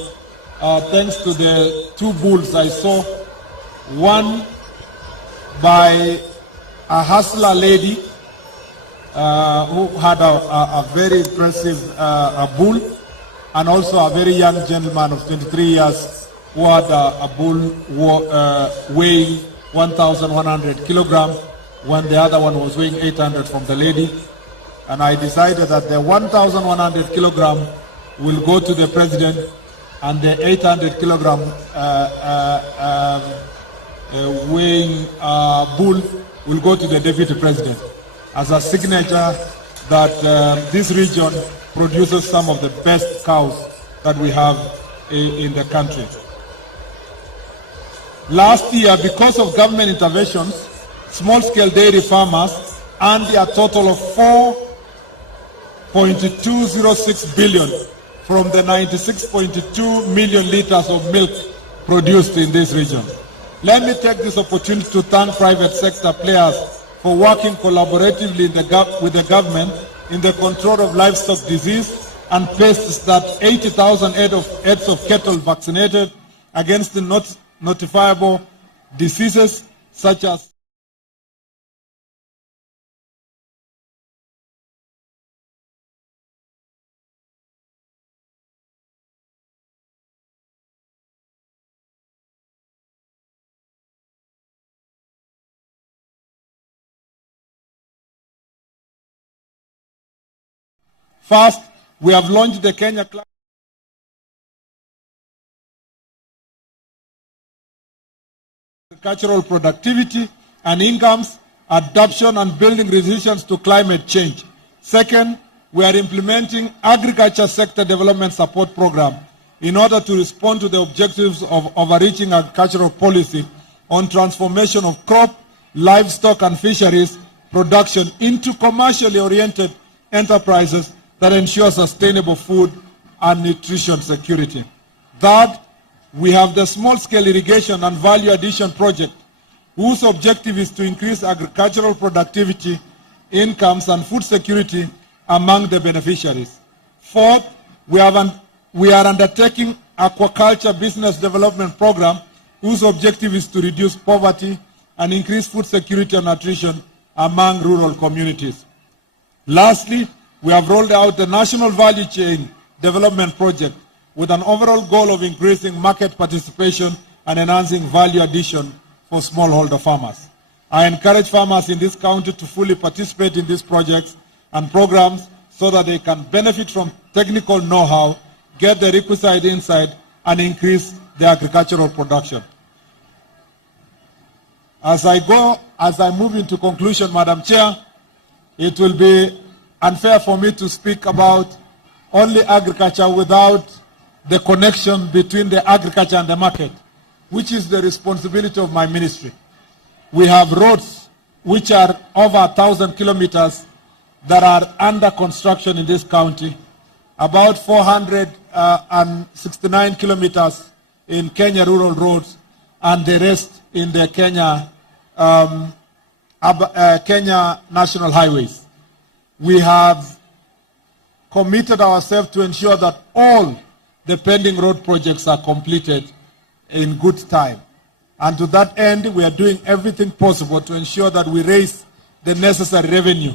thanks to the two bulls I saw, one by a hustler lady who had a very impressive bull, and also a very young gentleman of 23 years who had a bull weighing 1,100 kilograms when the other one was weighing 800 from the lady. And I decided that the 1,100 kilogram will go to the president and the 800 kilogram weighing bull will go to the deputy president as a signature that this region produces some of the best cows that we have in the country. Last year, because of government interventions, small-scale dairy farmers earned a total of 4.206 billion from the 96.2 million liters of milk produced in this region. Let me take this opportunity to thank private sector players for working collaboratively with the government in the control of livestock disease and pests, that 80,000 heads of cattle vaccinated against the notifiable diseases such as First, we have launched the Kenya Agricultural Productivity and Incomes, Adoption and Building Resilience to Climate Change. Second, we are implementing Agriculture Sector Development Support Program in order to respond to the objectives of overreaching agricultural policy on transformation of crop, livestock and fisheries production into commercially oriented enterprises that ensure sustainable food and nutrition security. Third, we have the small-scale irrigation and value addition project, whose objective is to increase agricultural productivity, incomes, and food security among the beneficiaries. Fourth, we are undertaking aquaculture business development program, whose objective is to reduce poverty and increase food security and nutrition among rural communities. Lastly, we have rolled out the National Value Chain Development Project with an overall goal of increasing market participation and enhancing value addition for smallholder farmers. I encourage farmers in this county to fully participate in these projects and programs so that they can benefit from technical know-how, get the requisite insight, and increase their agricultural production. As I move into conclusion, Madam Chair, it will be unfair for me to speak about only agriculture without the connection between the agriculture and the market, which is the responsibility of my ministry. We have roads which are over 1,000 kilometers that are under construction in this county, about 469 kilometers in Kenya rural roads, and the rest in the Kenya national highways. We have committed ourselves to ensure that all the pending road projects are completed in good time. And to that end, we are doing everything possible to ensure that we raise the necessary revenue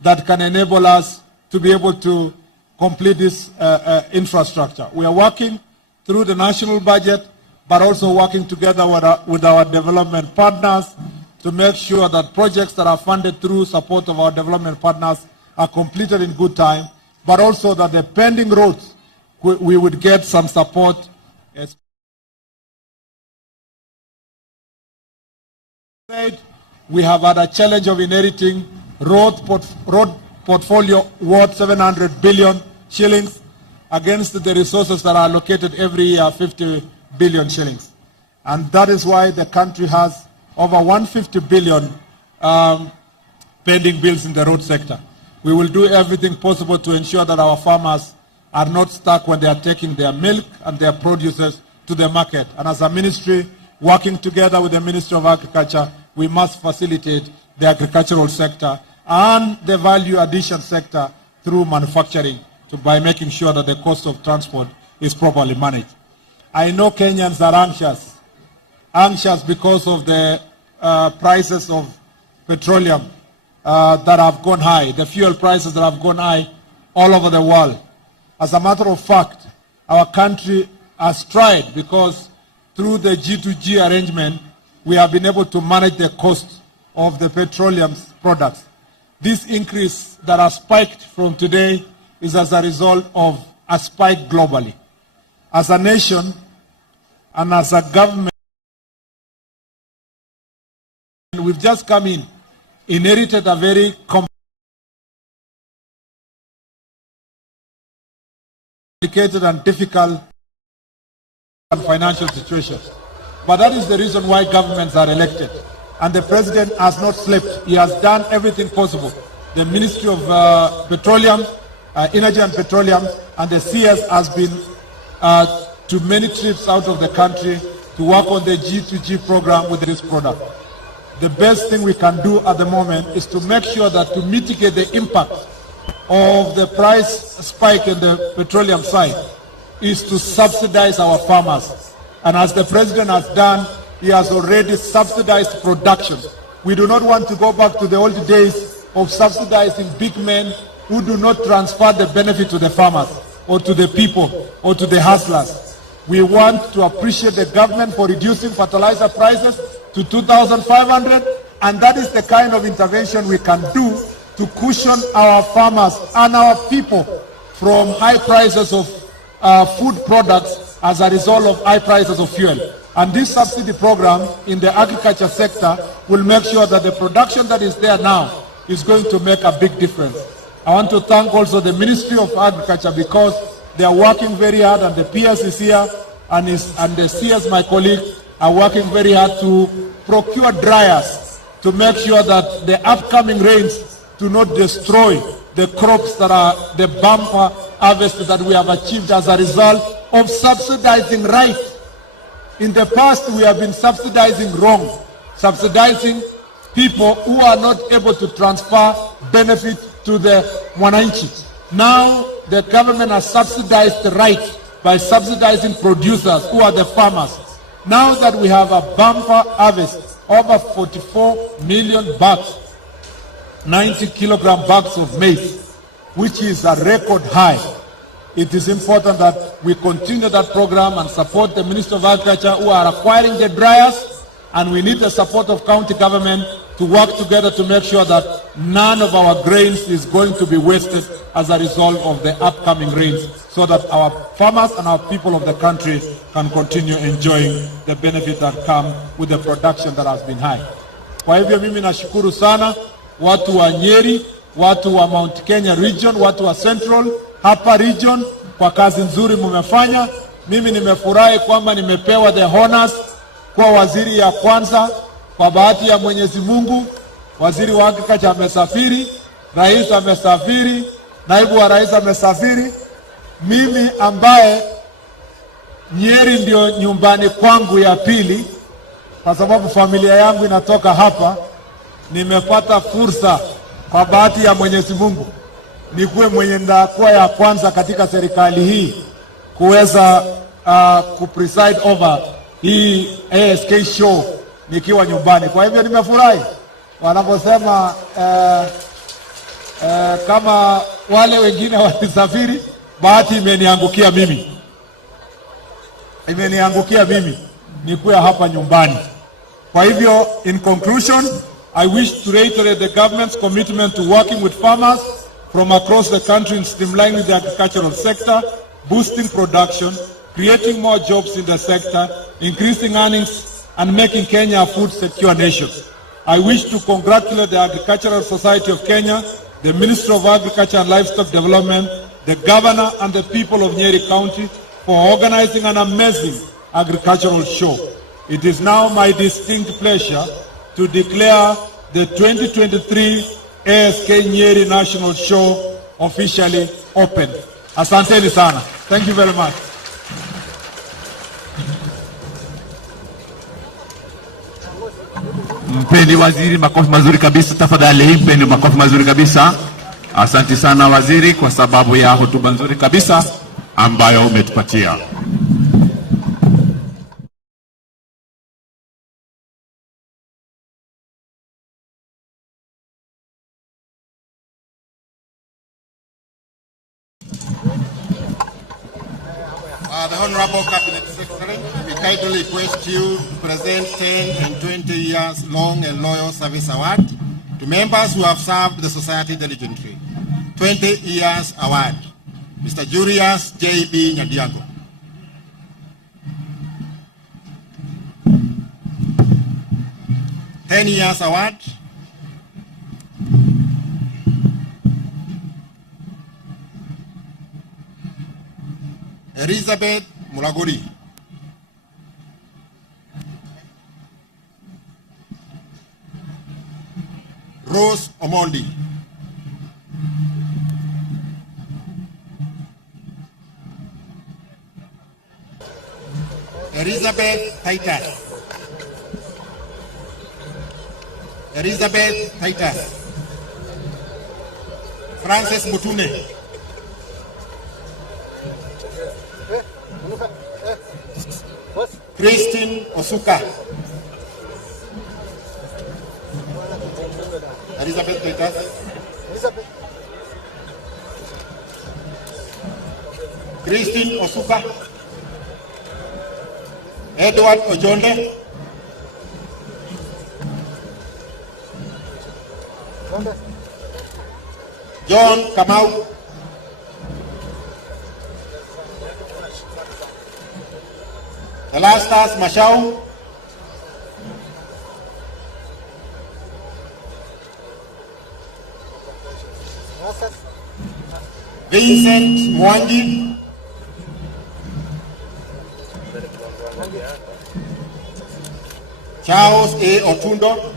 that can enable us to be able to complete this infrastructure. We are working through the national budget, but also working together with our development partners to make sure that projects that are funded through support of our development partners are completed in good time, but also that the pending roads, we would get some support. We have had a challenge of inheriting road portfolio worth 700 billion shillings against the resources that are allocated every year, 50 billion shillings. And that is why the country has over 150 billion pending bills in the road sector. We will do everything possible to ensure that our farmers are not stuck when they are taking their milk and their produces to the market. And as a ministry, working together with the Ministry of Agriculture, we must facilitate the agricultural sector and the value addition sector through manufacturing by making sure that the cost of transport is properly managed. I know Kenyans are anxious because of the prices of petroleum that have gone high, the fuel prices that have gone high all over the world. As a matter of fact, our country has tried, because through the G2G arrangement, we have been able to manage the cost of the petroleum products. This increase that has spiked from today is as a result of a spike globally. As a nation and as a government, we've just come in, inherited a very complicated and difficult financial situation. But that is the reason why governments are elected. And the president has not slept. He has done everything possible. The Ministry of Petroleum, Energy and Petroleum, and the CS has been to many trips out of the country to work on the G2G program with this product. The best thing we can do at the moment is to make sure that to mitigate the impact of the price spike in the petroleum side is to subsidize our farmers. And as the president has done, he has already subsidized production. We do not want to go back to the old days of subsidizing big men who do not transfer the benefit to the farmers or to the people or to the hustlers. We want to appreciate the government for reducing fertilizer prices to 2,500, and that is the kind of intervention we can do to cushion our farmers and our people from high prices of food products as a result of high prices of fuel. And this subsidy program in the agriculture sector will make sure that the production that is there now is going to make a big difference. I want to thank also the Ministry of Agriculture, because they are working very hard, and the PS is here, and the CS, my colleague, are working very hard to procure dryers to make sure that the upcoming rains do not destroy the crops that are the bumper harvest that we have achieved as a result of subsidizing right. In the past, we have been subsidizing wrong, subsidizing people who are not able to transfer benefit to the mwananchi. Now, the government has subsidized the right by subsidizing producers who are the farmers. Now that we have a bumper harvest, over 44 million bags, 90 kilogram bags of maize, which is a record high, it is important that we continue that program and support the Ministry of Agriculture who are acquiring the dryers, and we need the support of county government to work together to make sure that none of our grains is going to be wasted as a result of the upcoming rains, so that our farmers and our people of the country can continue enjoying the benefit that come with the production that has been high. Kwa hivyo mimi nashukuru sana watu wa Nyeri, watu wa Mount Kenya region, watu wa Central hapa region kwa kazi nzuri mmefanya. Mimi nimefurahi kwamba nimepewa the honors kwa waziri ya kwanza. Kwa bahati ya Mwenyezi Mungu, waziri wa agriculture amesafiri, rais amesafiri, naibu wa rais amesafiri, mimi ambaye Nyeri ndio nyumbani kwangu ya pili, kwa sababu familia yangu inatoka hapa, nimepata fursa kwa bahati ya Mwenyezi Mungu nikuwe mwenye ndakuwa ya kwanza katika serikali hii kuweza kupreside over hii ASK show nikiwa nyumbani. Kwa hivyo nimefurahi wanaposema kama wale wengine walisafiri, bahati imeniangukia mimi. Imeniangukia mimi nikuwa hapa nyumbani. Kwa hivyo, in conclusion, I wish to reiterate the government's commitment to working with farmers from across the country in streamlining the agricultural sector, boosting production, creating more jobs in the sector, increasing earnings, and making Kenya a food secure nation. I wish to congratulate the Agricultural Society of Kenya, the Ministry of Agriculture and Livestock Development, the Governor, and the people of Nyeri County for organizing an amazing agricultural show. It is now my distinct pleasure to declare the 2023 ASK Nyeri National Show officially open. Asanteni sana. Thank you very much. Mpeni waziri makofi mazuri kabisa tafadhali, mpeni makofi mazuri kabisa. Asante sana waziri kwa sababu ya hotuba nzuri kabisa ambayo umetupatia. The Honorable Cabinet Secretary, we kindly request you to present 10 and 20 years long and loyal service award to members who have served the society diligently. 20 years award, Mr. Julius J.B. Nyadiago. $10 years award, Elizabeth Mulaguri. Rose Omondi. Elizabeth Titus. Elizabeth Titus. Francis Mutune. Christine Osuka. Elizabeth Titus. Christine Osuka. Edward Ojonde. John Kamau. Elastas Mashau. Vincent Mwangi. Charles A. Otundo.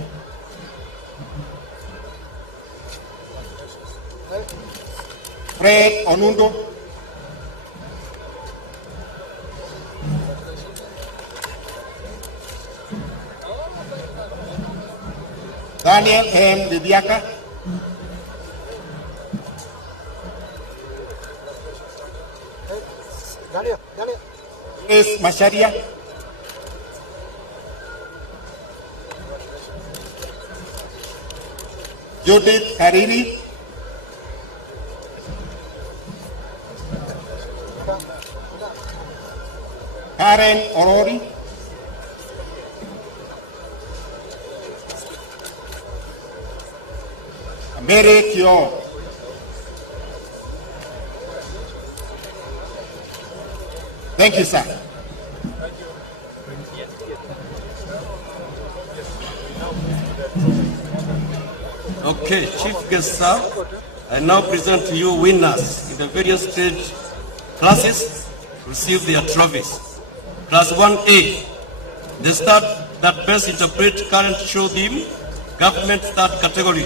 Fred Onundo. Daniel M. Bibiaka. Grace Masharia. Judith Hariri. Karen Orori. Mary Kyo. Thank you, sir. Okay, Chief Guest Sir, I now present to you winners in the various stage classes receive their trophies. Class 1A, the start that best interpret current show theme, government start category,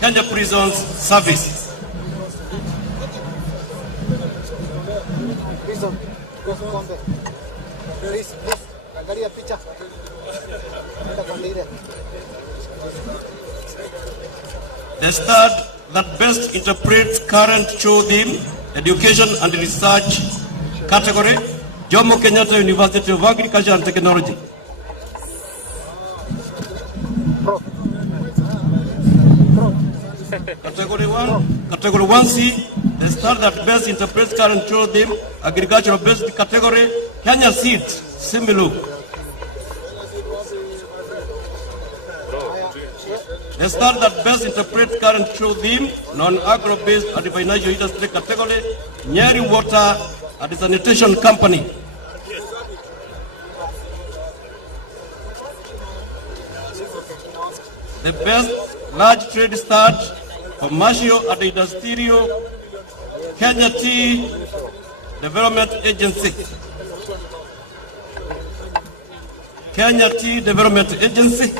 Kenya Prisons Service. The stud that best interprets current show theme, education and research category, Jomo Kenyatta University of Agriculture and Technology. Category 1C, the stud that best interprets current show theme, agricultural based category, Kenya Seeds, Similu. The stud that best interprets current show theme, non-agro based and financial industry category, Nyeri Water and Sanitation Company. The best large trade stud, commercial and industrial, Kenya Tea Development Agency. Kenya Tea Development Agency.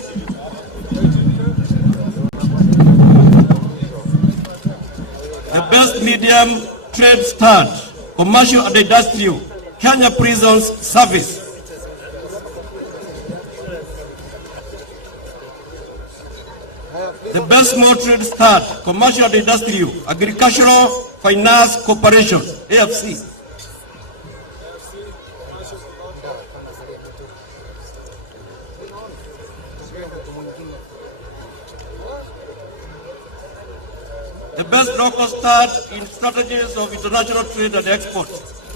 The best medium trade stud, commercial and industrial, Kenya Prisons Service. The best small trade stud, commercial and industrial, agricultural finance corporation, AFC. The best local stud in strategies of international trade and export,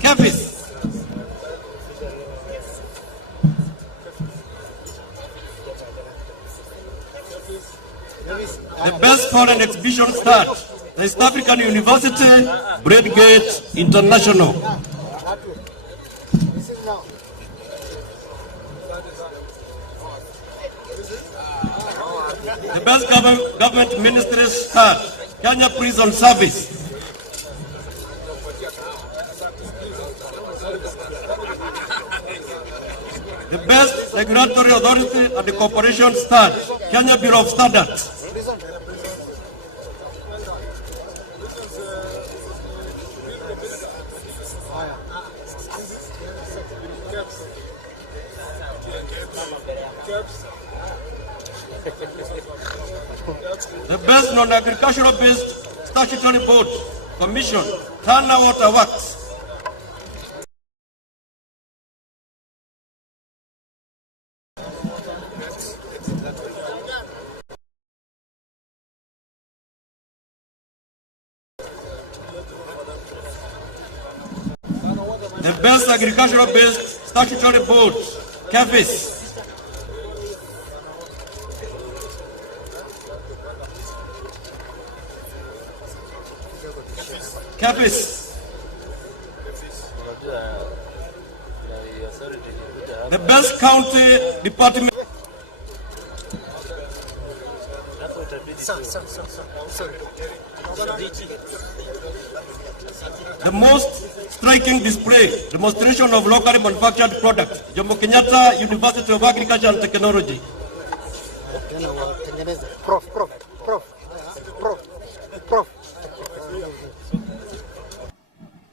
KEFIS. The best foreign exhibition stud, the East African University, Bradgate International. The best government ministry stud, Kenya Prison Service. The best regulatory authority and the corporation stud, Kenya Bureau of Standards. The best non-agricultural based statutory board, commission, Tana Water Works. The best agricultural based statutory board, KEFIS. KEFIS. The best county department. The most striking display, demonstration of locally manufactured products, Jomo Kenyatta University of Agriculture and Technology.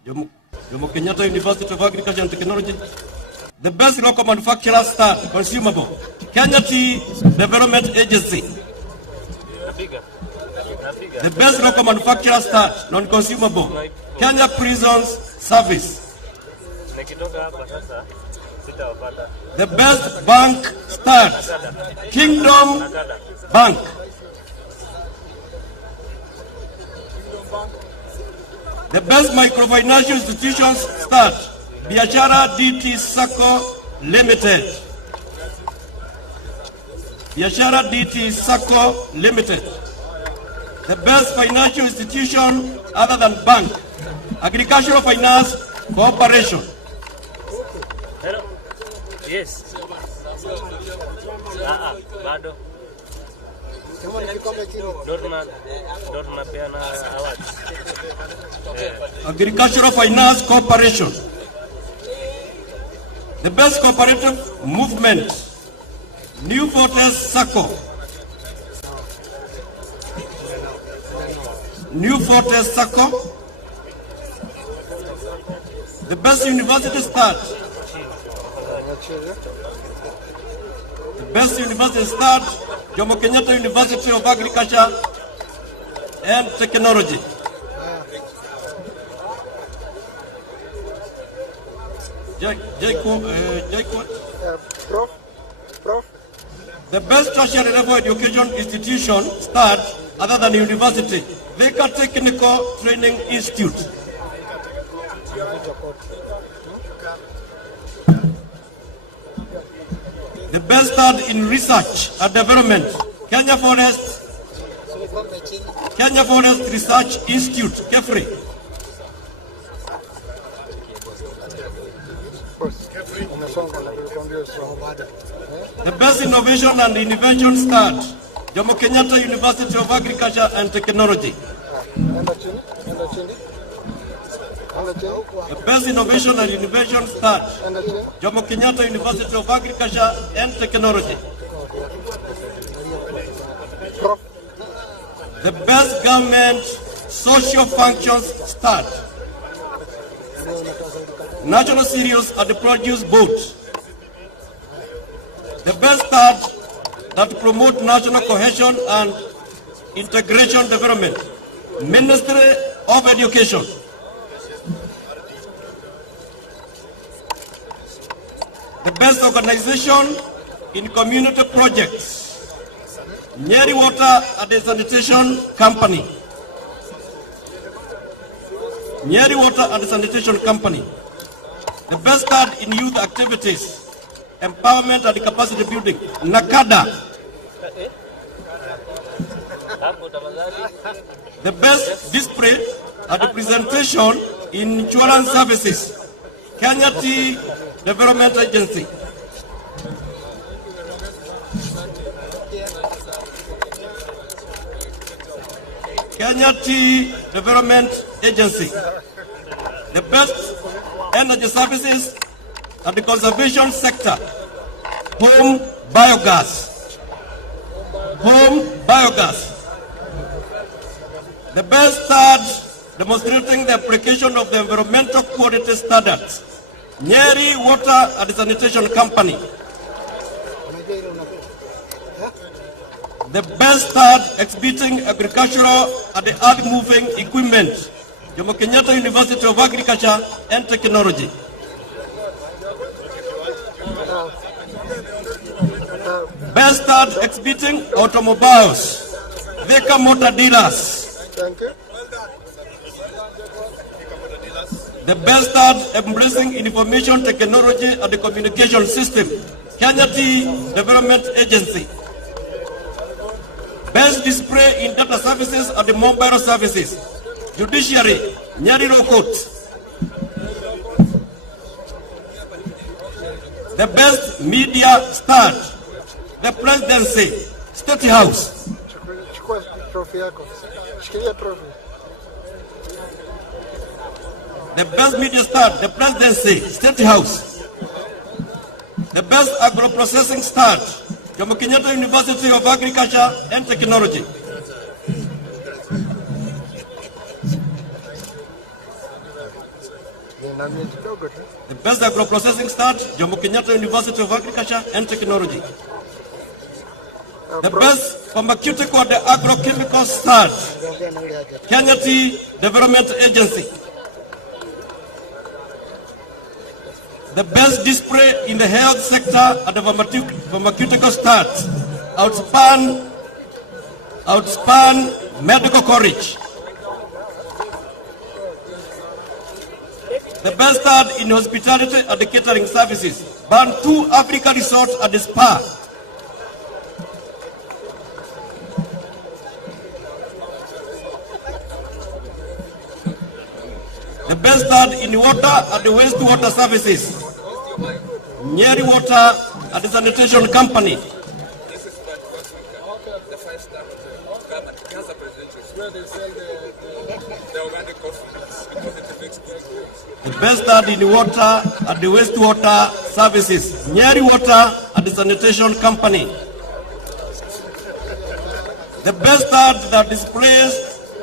Jomo Kenyatta University of Agriculture and Technology. The best local manufacturer stud, consumable, Kenya Tea Development Agency. The best local manufacturer stud, non-consumable, Kenya Prisons Service. The best bank stud, Kingdom Bank. The best microfinancial institutions start, Biashara DT Sacco Limited. Biashara DT Sacco Limited. The best financial institution other than bank, Agricultural Finance Corporation. Hello. Yes. Bado. Agricultural Finance Corporation. The best cooperative movement, New Fortress Sacco. New Fortress Sacco. The best university start. The best university start, Jomo Kenyatta University of Agriculture and Technology. The best tertiary level education institution start other than university, Thika Technical Training Institute. The best start in research and development, Kenya Forest Research Institute, KEFRI. The best innovation and invention start, Jomo Kenyatta University of Agriculture and Technology. The best innovation and innovation start, Jomo Kenyatta University of Agriculture and Technology. The best government social functions start, National Cereals and Produce Board. The best start that promote national cohesion and integration development, Ministry of Education. The best organization in community projects, Nyeri Water and Sanitation Company. Nyeri Water and Sanitation Company. The best start in youth activities, empowerment and capacity building, NACADA. The best display and presentation in insurance services, Kenya Tea Development Agency. Kenya Tea Development Agency. The best energy services and the conservation sector, home biogas. Home biogas. The best start demonstrating the application of the environmental quality standards, Nyeri Water and Sanitation Company. The best start exhibiting agricultural and earth-moving equipment, Jomo Kenyatta University of Agriculture and Technology. Best start exhibiting automobiles, Thika Motor Dealers. The best start embracing information technology and the communication system, Kenya Tea Development Agency. Best display in data services and the mobile services, Judiciary, Nyeri Law Court. The best media start, the Presidency, State House. The best media start, the Presidency, State House. The best agro-processing start, Jomo Kenyatta University of Agriculture and Technology. The best agro-processing start, Jomo Kenyatta University of Agriculture and Technology. The best pharmaceutical and agrochemical start, Kenya Tea Development Agency. The best display in the health sector and the pharmaceutical start, Outspan Medical College. The best start in hospitality and the catering services, Bantu Africa Resort and the Spa. The best start in water and the wastewater services, Nyeri Water and the Sanitation Company. The best start in water and the wastewater services, Nyeri Water and the Sanitation Company. The best start that displays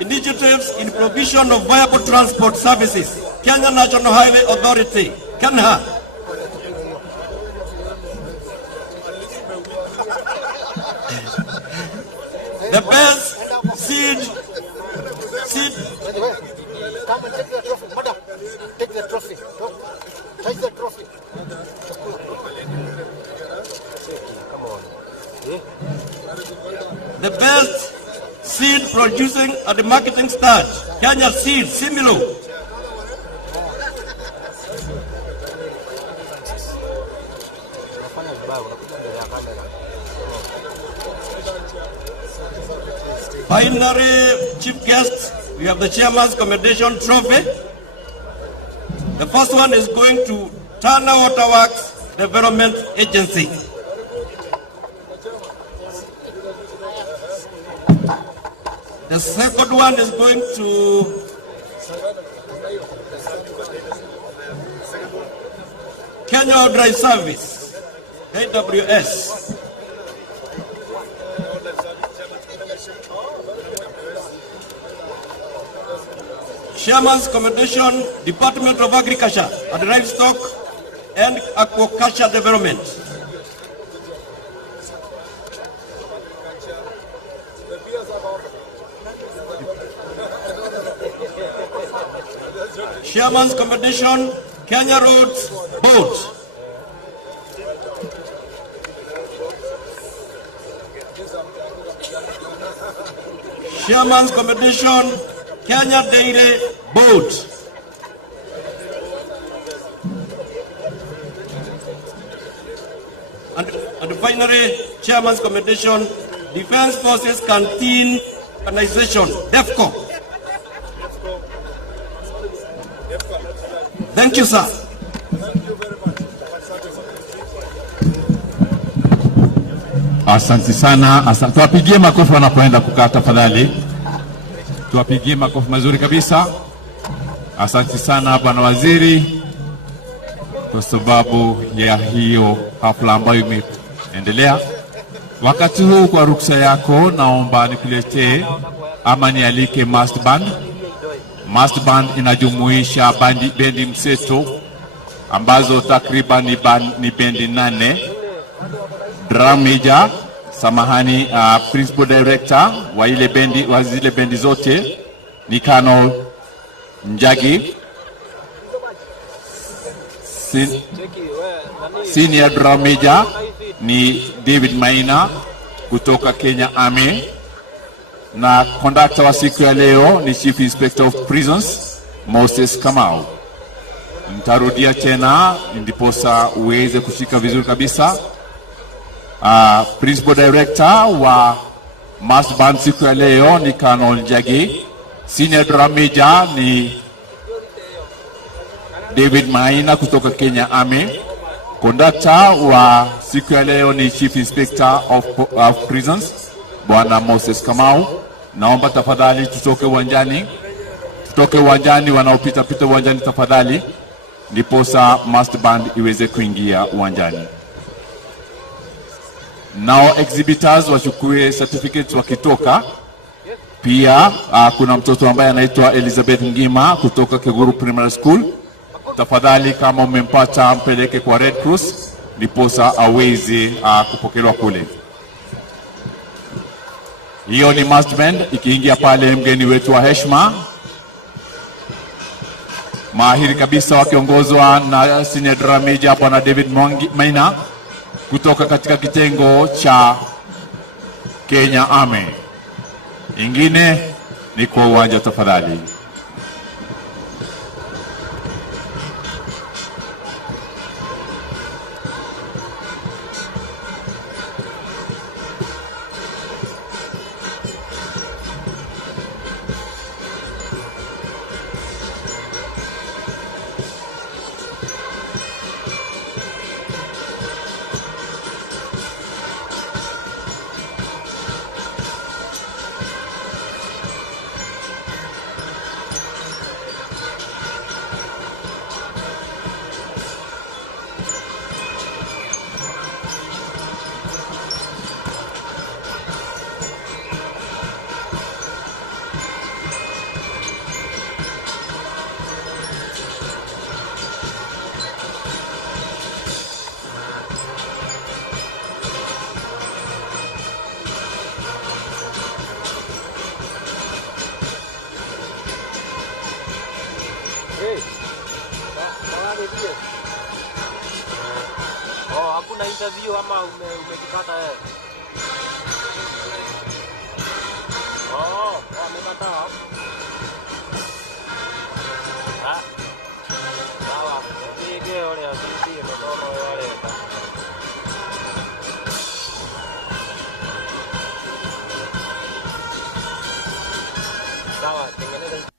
initiatives in provision of viable transport services. Kenya National Highway Authority, KENHA. The best seed. Come and take the trophy. Madam, take the trophy. Take the trophy. Come on. The best seed producing and the marketing starch, Kenya Seed, Similo. Finally, chief guest, we have the Chairman's Commendation Trophy. The first one is going to Tana Waterworks Development Agency. The second one is going to Kenya Dry Service, AWS. Chairman's Commendation, Department of Agriculture and Livestock and Aquaculture Development. Chairman's Commendation, Kenya Roads Board. Chairman's Commendation, Kenya Dairy Board. And finally, Chairman's Commendation, Defense Forces Canteen Organization, DEFCO. Thank you, sir. Asante sana, asante. Tuwapigie makofi wanapoenda kukaa tafadhali. Tuwapigie makofi mazuri kabisa. Asante sana bwana waziri kwa sababu ya hiyo hafla ambayo imeendelea. Wakati huu kwa ruksa yako naomba nikuletee ama nialike master band. Master band inajumuisha bendi mseto ambazo takriban ni bendi 8. Drum major, samahani, principal director wa ile bendi, wa zile bendi zote ni Colonel Njagi. Senior drum major ni David Maina kutoka Kenya Army. Na conductor wa siku ya leo ni Chief Inspector of Prisons Moses Kamau. Nitarudia tena ndiposa uweze kushika vizuri kabisa. Principal Director wa Mass Band siku ya leo ni Colonel Njagi. Senior Drum Major ni David Maina kutoka Kenya Army. Conductor wa siku ya leo ni Chief Inspector of Prisons Bwana Moses Kamau. Naomba tafadhali tutoke uwanjani. Tutoke uwanjani, wanaopita pita uwanjani tafadhali. Ndiposa Master Band iweze kuingia uwanjani. Nao exhibitors wachukue certificates wakitoka. Pia kuna mtoto ambaye anaitwa Elizabeth Ngima kutoka Keguru Primary School. Tafadhali kama umempata mpeleke kwa Red Cross ndiposa aweze kupokelewa kule. Hiyo ni Master Band ikiingia pale, mgeni wetu wa heshima mahiri kabisa wakiongozwa na Senior Drum Major Bwana David Maina kutoka katika kitengo cha Kenya Army. Ingine ni kwa uwanja tafadhali. na interview ama umejipata wewe? Amekataa. Sawa, ndio ole asisi ndio wale. Sawa, tengeneza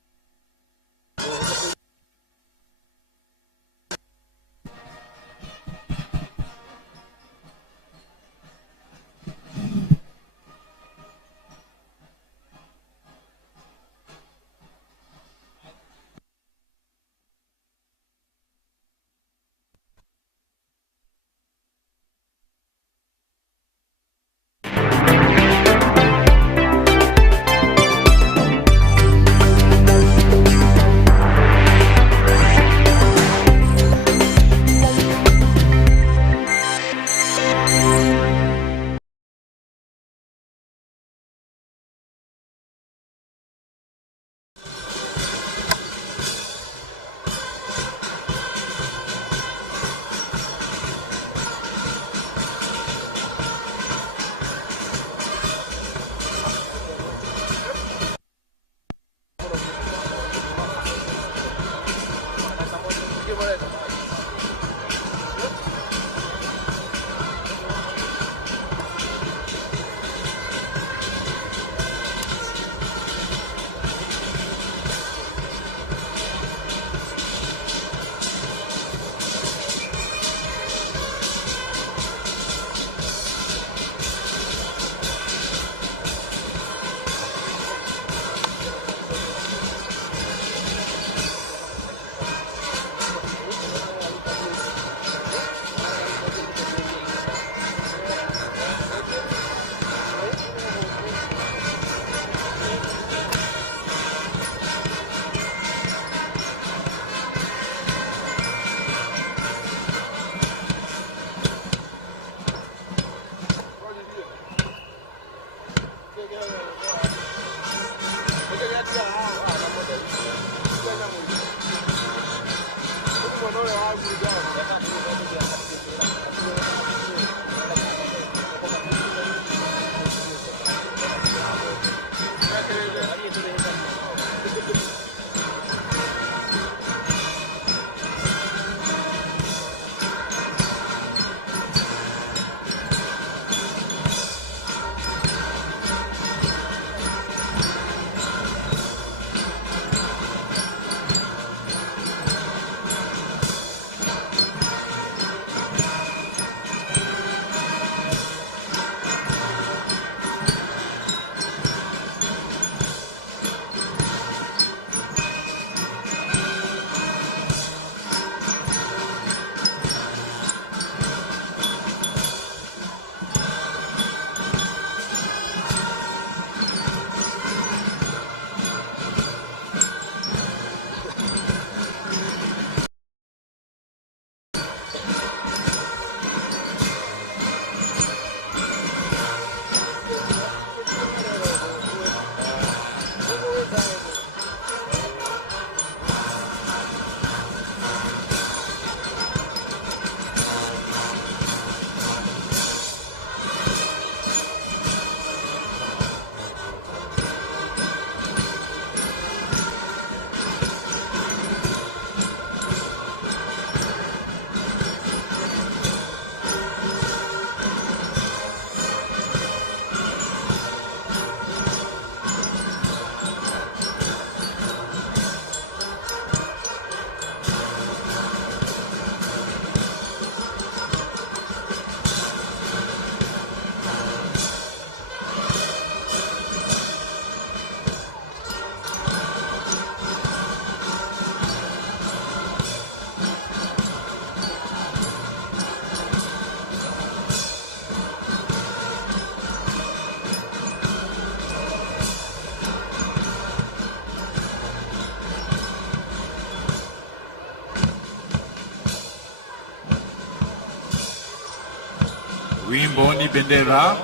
Wimbo ni bendera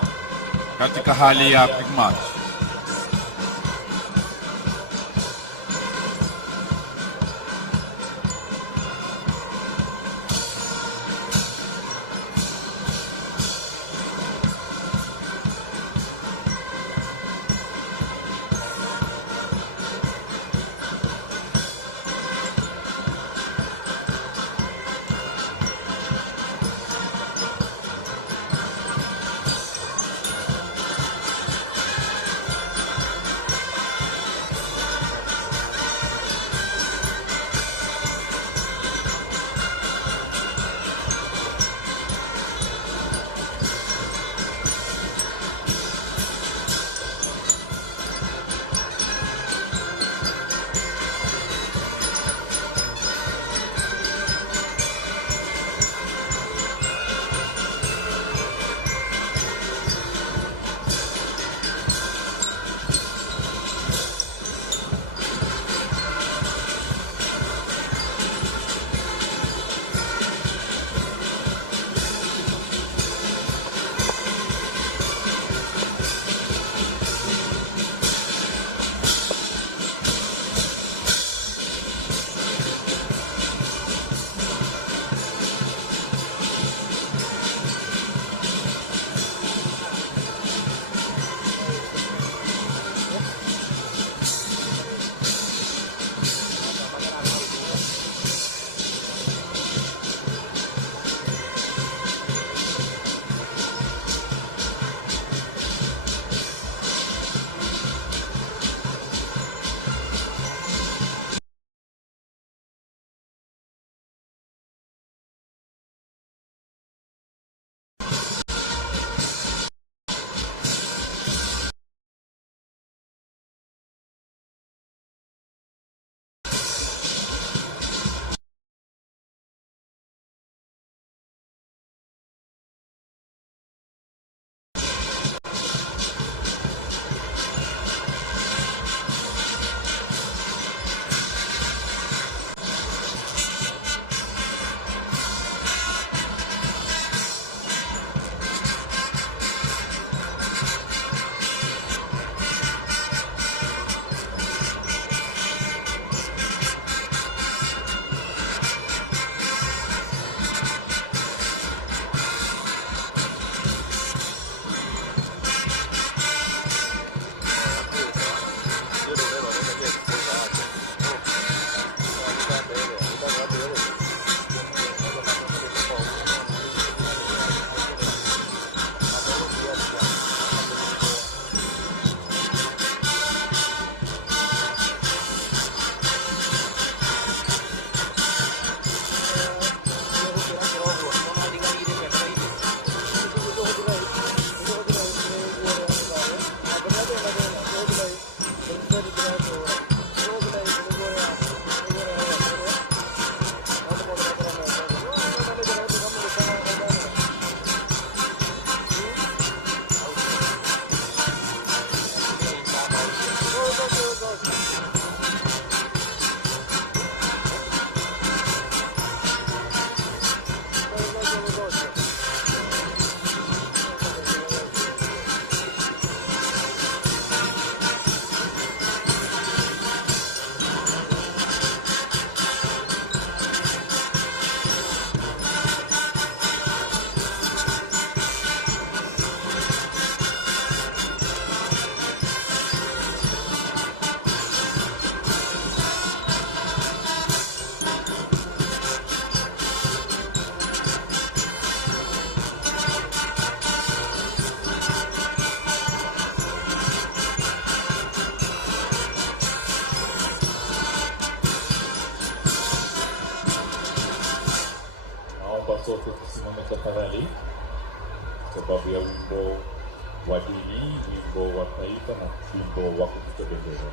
katika hali ya Pigmat. naomba sote tusimame tafadhali, sababu ya wimbo wa dini, wimbo wa taifa na wimbo wa kupiga bendera.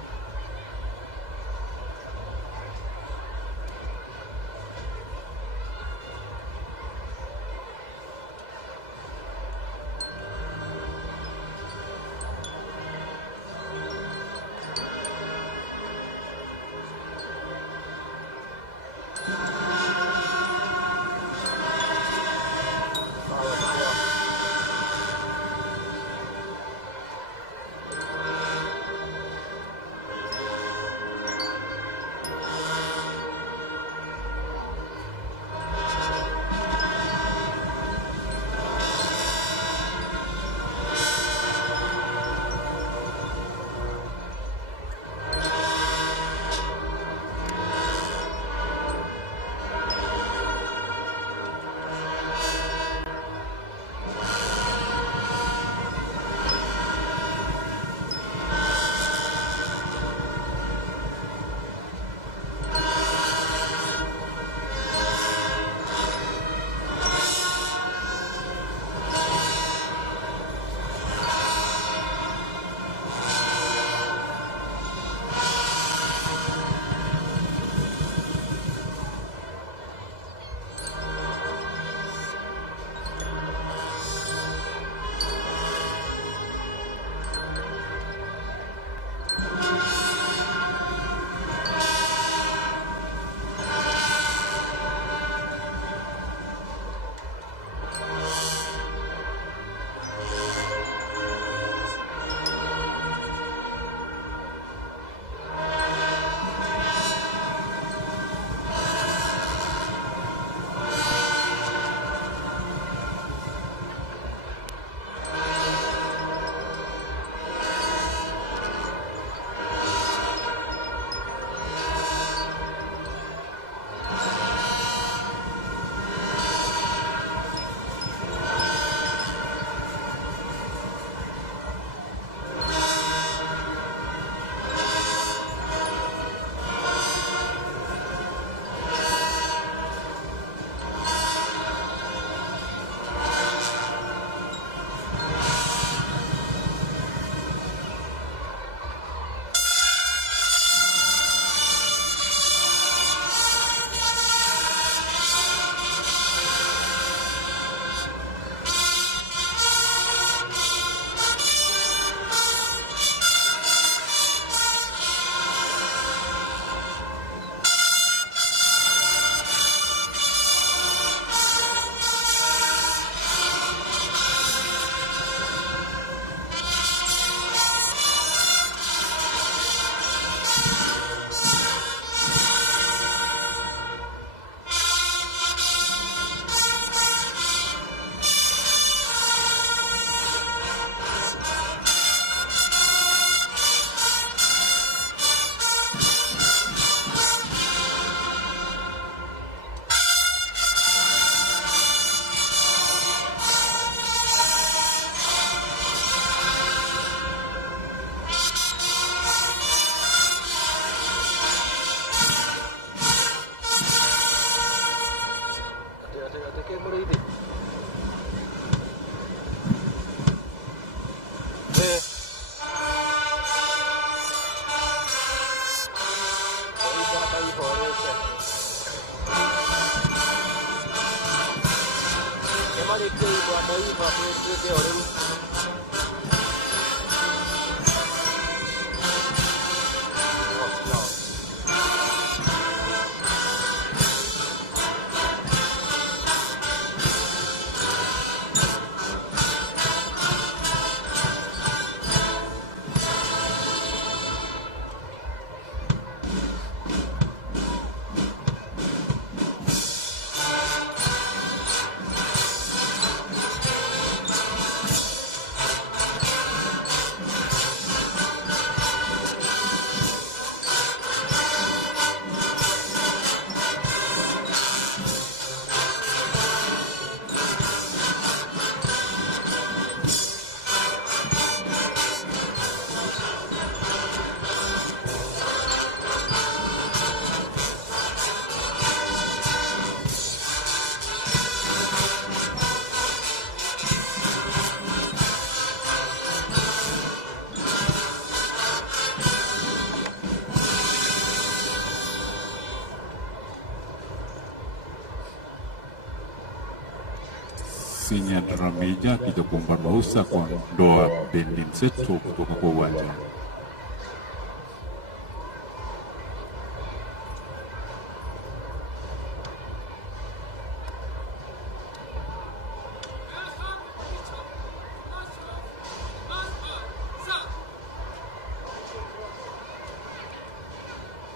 Senior Dramija akija kuomba ruhusa kuondoa bendi mseto kutoka kwa uwanja.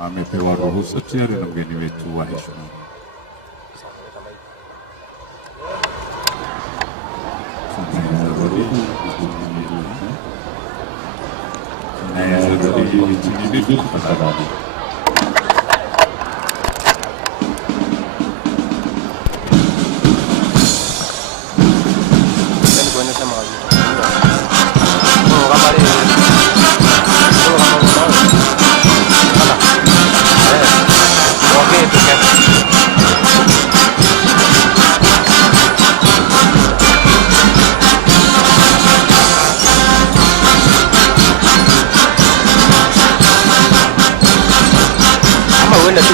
Amepewa ruhusa tayari na mgeni wetu wa heshima.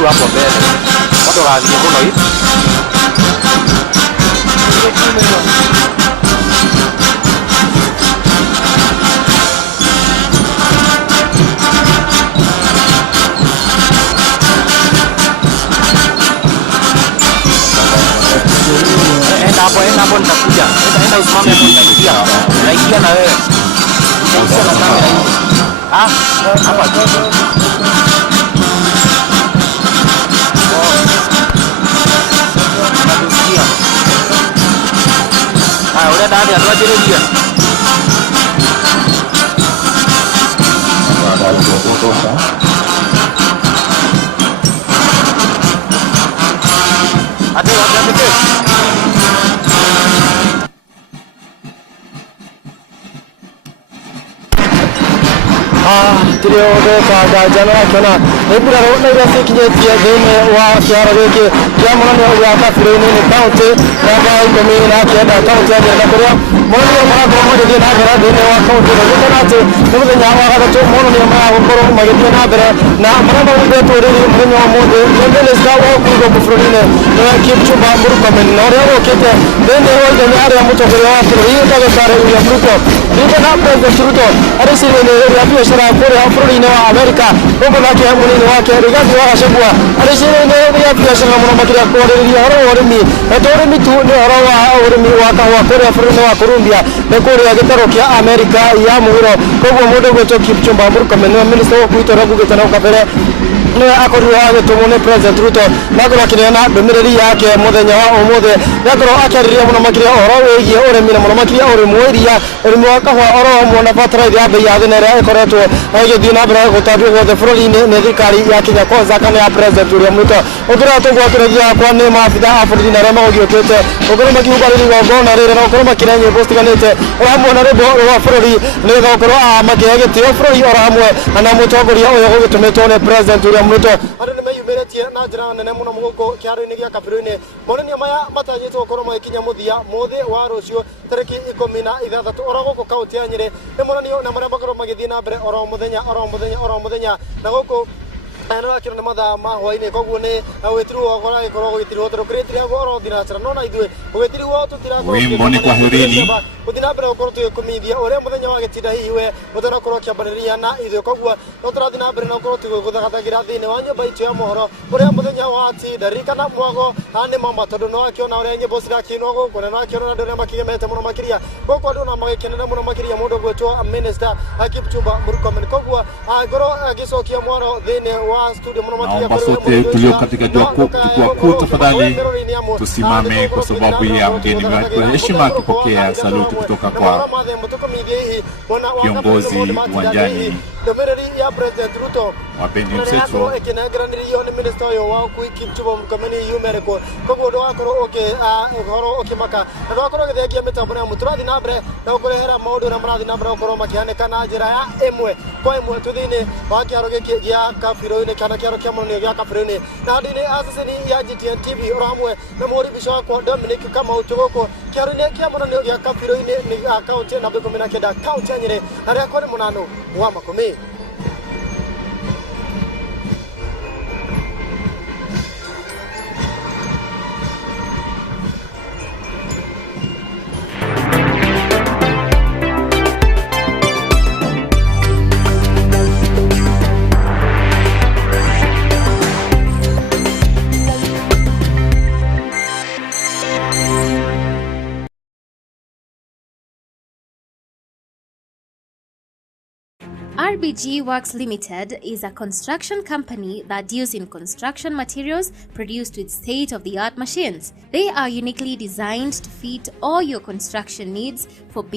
Hapo mbele watu waanze kuona hivi enda hapo nitakuja enda usimame hapo nitaingia naingia na wewe nitaingia na kamera hii hapa udah dah dia aja dia. Ada. Trio kaga jana kana ebura rona rasi kinyetia dene wa kiara reke jamana ne wa ka frene ne kaunte na ba ko me na ke da kaunte ya da korea mono ma ko mo de na gara dene wa kaunte ro kana te mo de nya wa ga to mono ne ma ko ro ma ge na bere na mana ba de to re mo nya mo de ne le ska wa ku go frene ne ke chu ba mur ko men no re ro ke te dene wa de na re mo to ko ya pro yi ka ga sare ya fruto ni ka na pe de fruto are si ne ya bi shara ko ya Frolino America uko na kia mwini wake rigati wa ashebua alishine ne ya biashara mwana makira kwa oremi etoremi tu ne oremi waka wa Korea Frolino wa Colombia ne Korea gitaro kia America ya muhuro kogo modo gocho Kipchumba Murkomen ne minister wa kuito rabu gitana ukapere ne akoriwa agetumone President Ruto nagora kinena domireri yake muthenya wa umuthi nagora akariria mwana makira wegie oremi na mwana makira oremweria oremi waka wa mwana bataraitha ya bei ya thina ikoretwo agithii na mbere gutambio guothe bũrũri-inĩ nĩ thirikari ya Kenya Kwanza kana ya President William Ruto ũngĩrora tũgwatũrithia kwa nĩ maabitha a bũrũri na arĩa magũgĩũkĩte ũngĩrwo makiuga igongona rĩrĩ na gũkorwo makĩina nyĩmbo citiganĩte o hamwe na rwĩmbo rwa bũrũri nĩgetha gũkorwo makĩhe gĩtĩo bũrũri o hamwe na mũtongoria ũyũ gũgĩtũmĩtwo nĩ President William Ruto. Andũ nĩ meyumĩrĩtie na njĩra nene mũno gũkũ kĩharo-inĩ gĩa Kabirũ-inĩ monania maya matanyĩtwo gũkorwo magĩkinya mũthia mũthĩ wa rũciũ tarĩki 16 oro gũkũ kaũntĩ ya Nyĩrĩ nĩ monanio na marĩa makorwo magĩthiĩ na mbere oro mũthenya na gũkũ Ana kira namada ma hoine kogu ne awetru ogora ikoro gitiru otro kretri agoro dinachara nona idwe ogetiru otu tirago wimbo ni kwa herini udina bere okoro tu komedia ore muthenya wa gitida iwe mutara okoro kiambariria na idwe kogu otra dina bere okoro tu guthagagira thine wa nyumba itu ya mohoro ore muthenya wa ati darika na mwago ane mama tondo no akiona ore nyimbo cirakino guko na akiona ndore makigemete muno makiria guko andu na magikenera muno makiria mundu gwetwo minister Kipchumba Murkomen kogu agoro agicokia mwaro thine naomba sote tulio katika jukwaa kuu tafadhali tusimame kwa sababu ya mgeni wetu wa heshima akipokea saluti kutoka kwa kiongozi uwanjani ya President Ruto wa bendi mseto ekinagiranirio ni minister yo wa Kipchumba Murkomen yumereko kogo ndo akoro horo okimaka ndo akoro gethegia mitambo na muturathi na mbere na ukurehera maundu na murathi na mbere ukoro makihaneka na njira ya emwe kwa emwe tuthini wa kiaro giki gia Kabirũ-inĩ kana kiaro kia monanio gia Kabirũ-inĩ na ndini aseseni ya GTN TV uramwe na muri bisho kwa Dominic kama utugoko kiaro-inĩ kia monanio gia Kabirũ-inĩ ni akaunti na 19 akaunti ya Nyĩrĩ na ria kone munano wa makumi RBG Works Limited is a construction company that deals in construction materials produced with state-of-the-art machines. They are uniquely designed to fit all your construction needs for building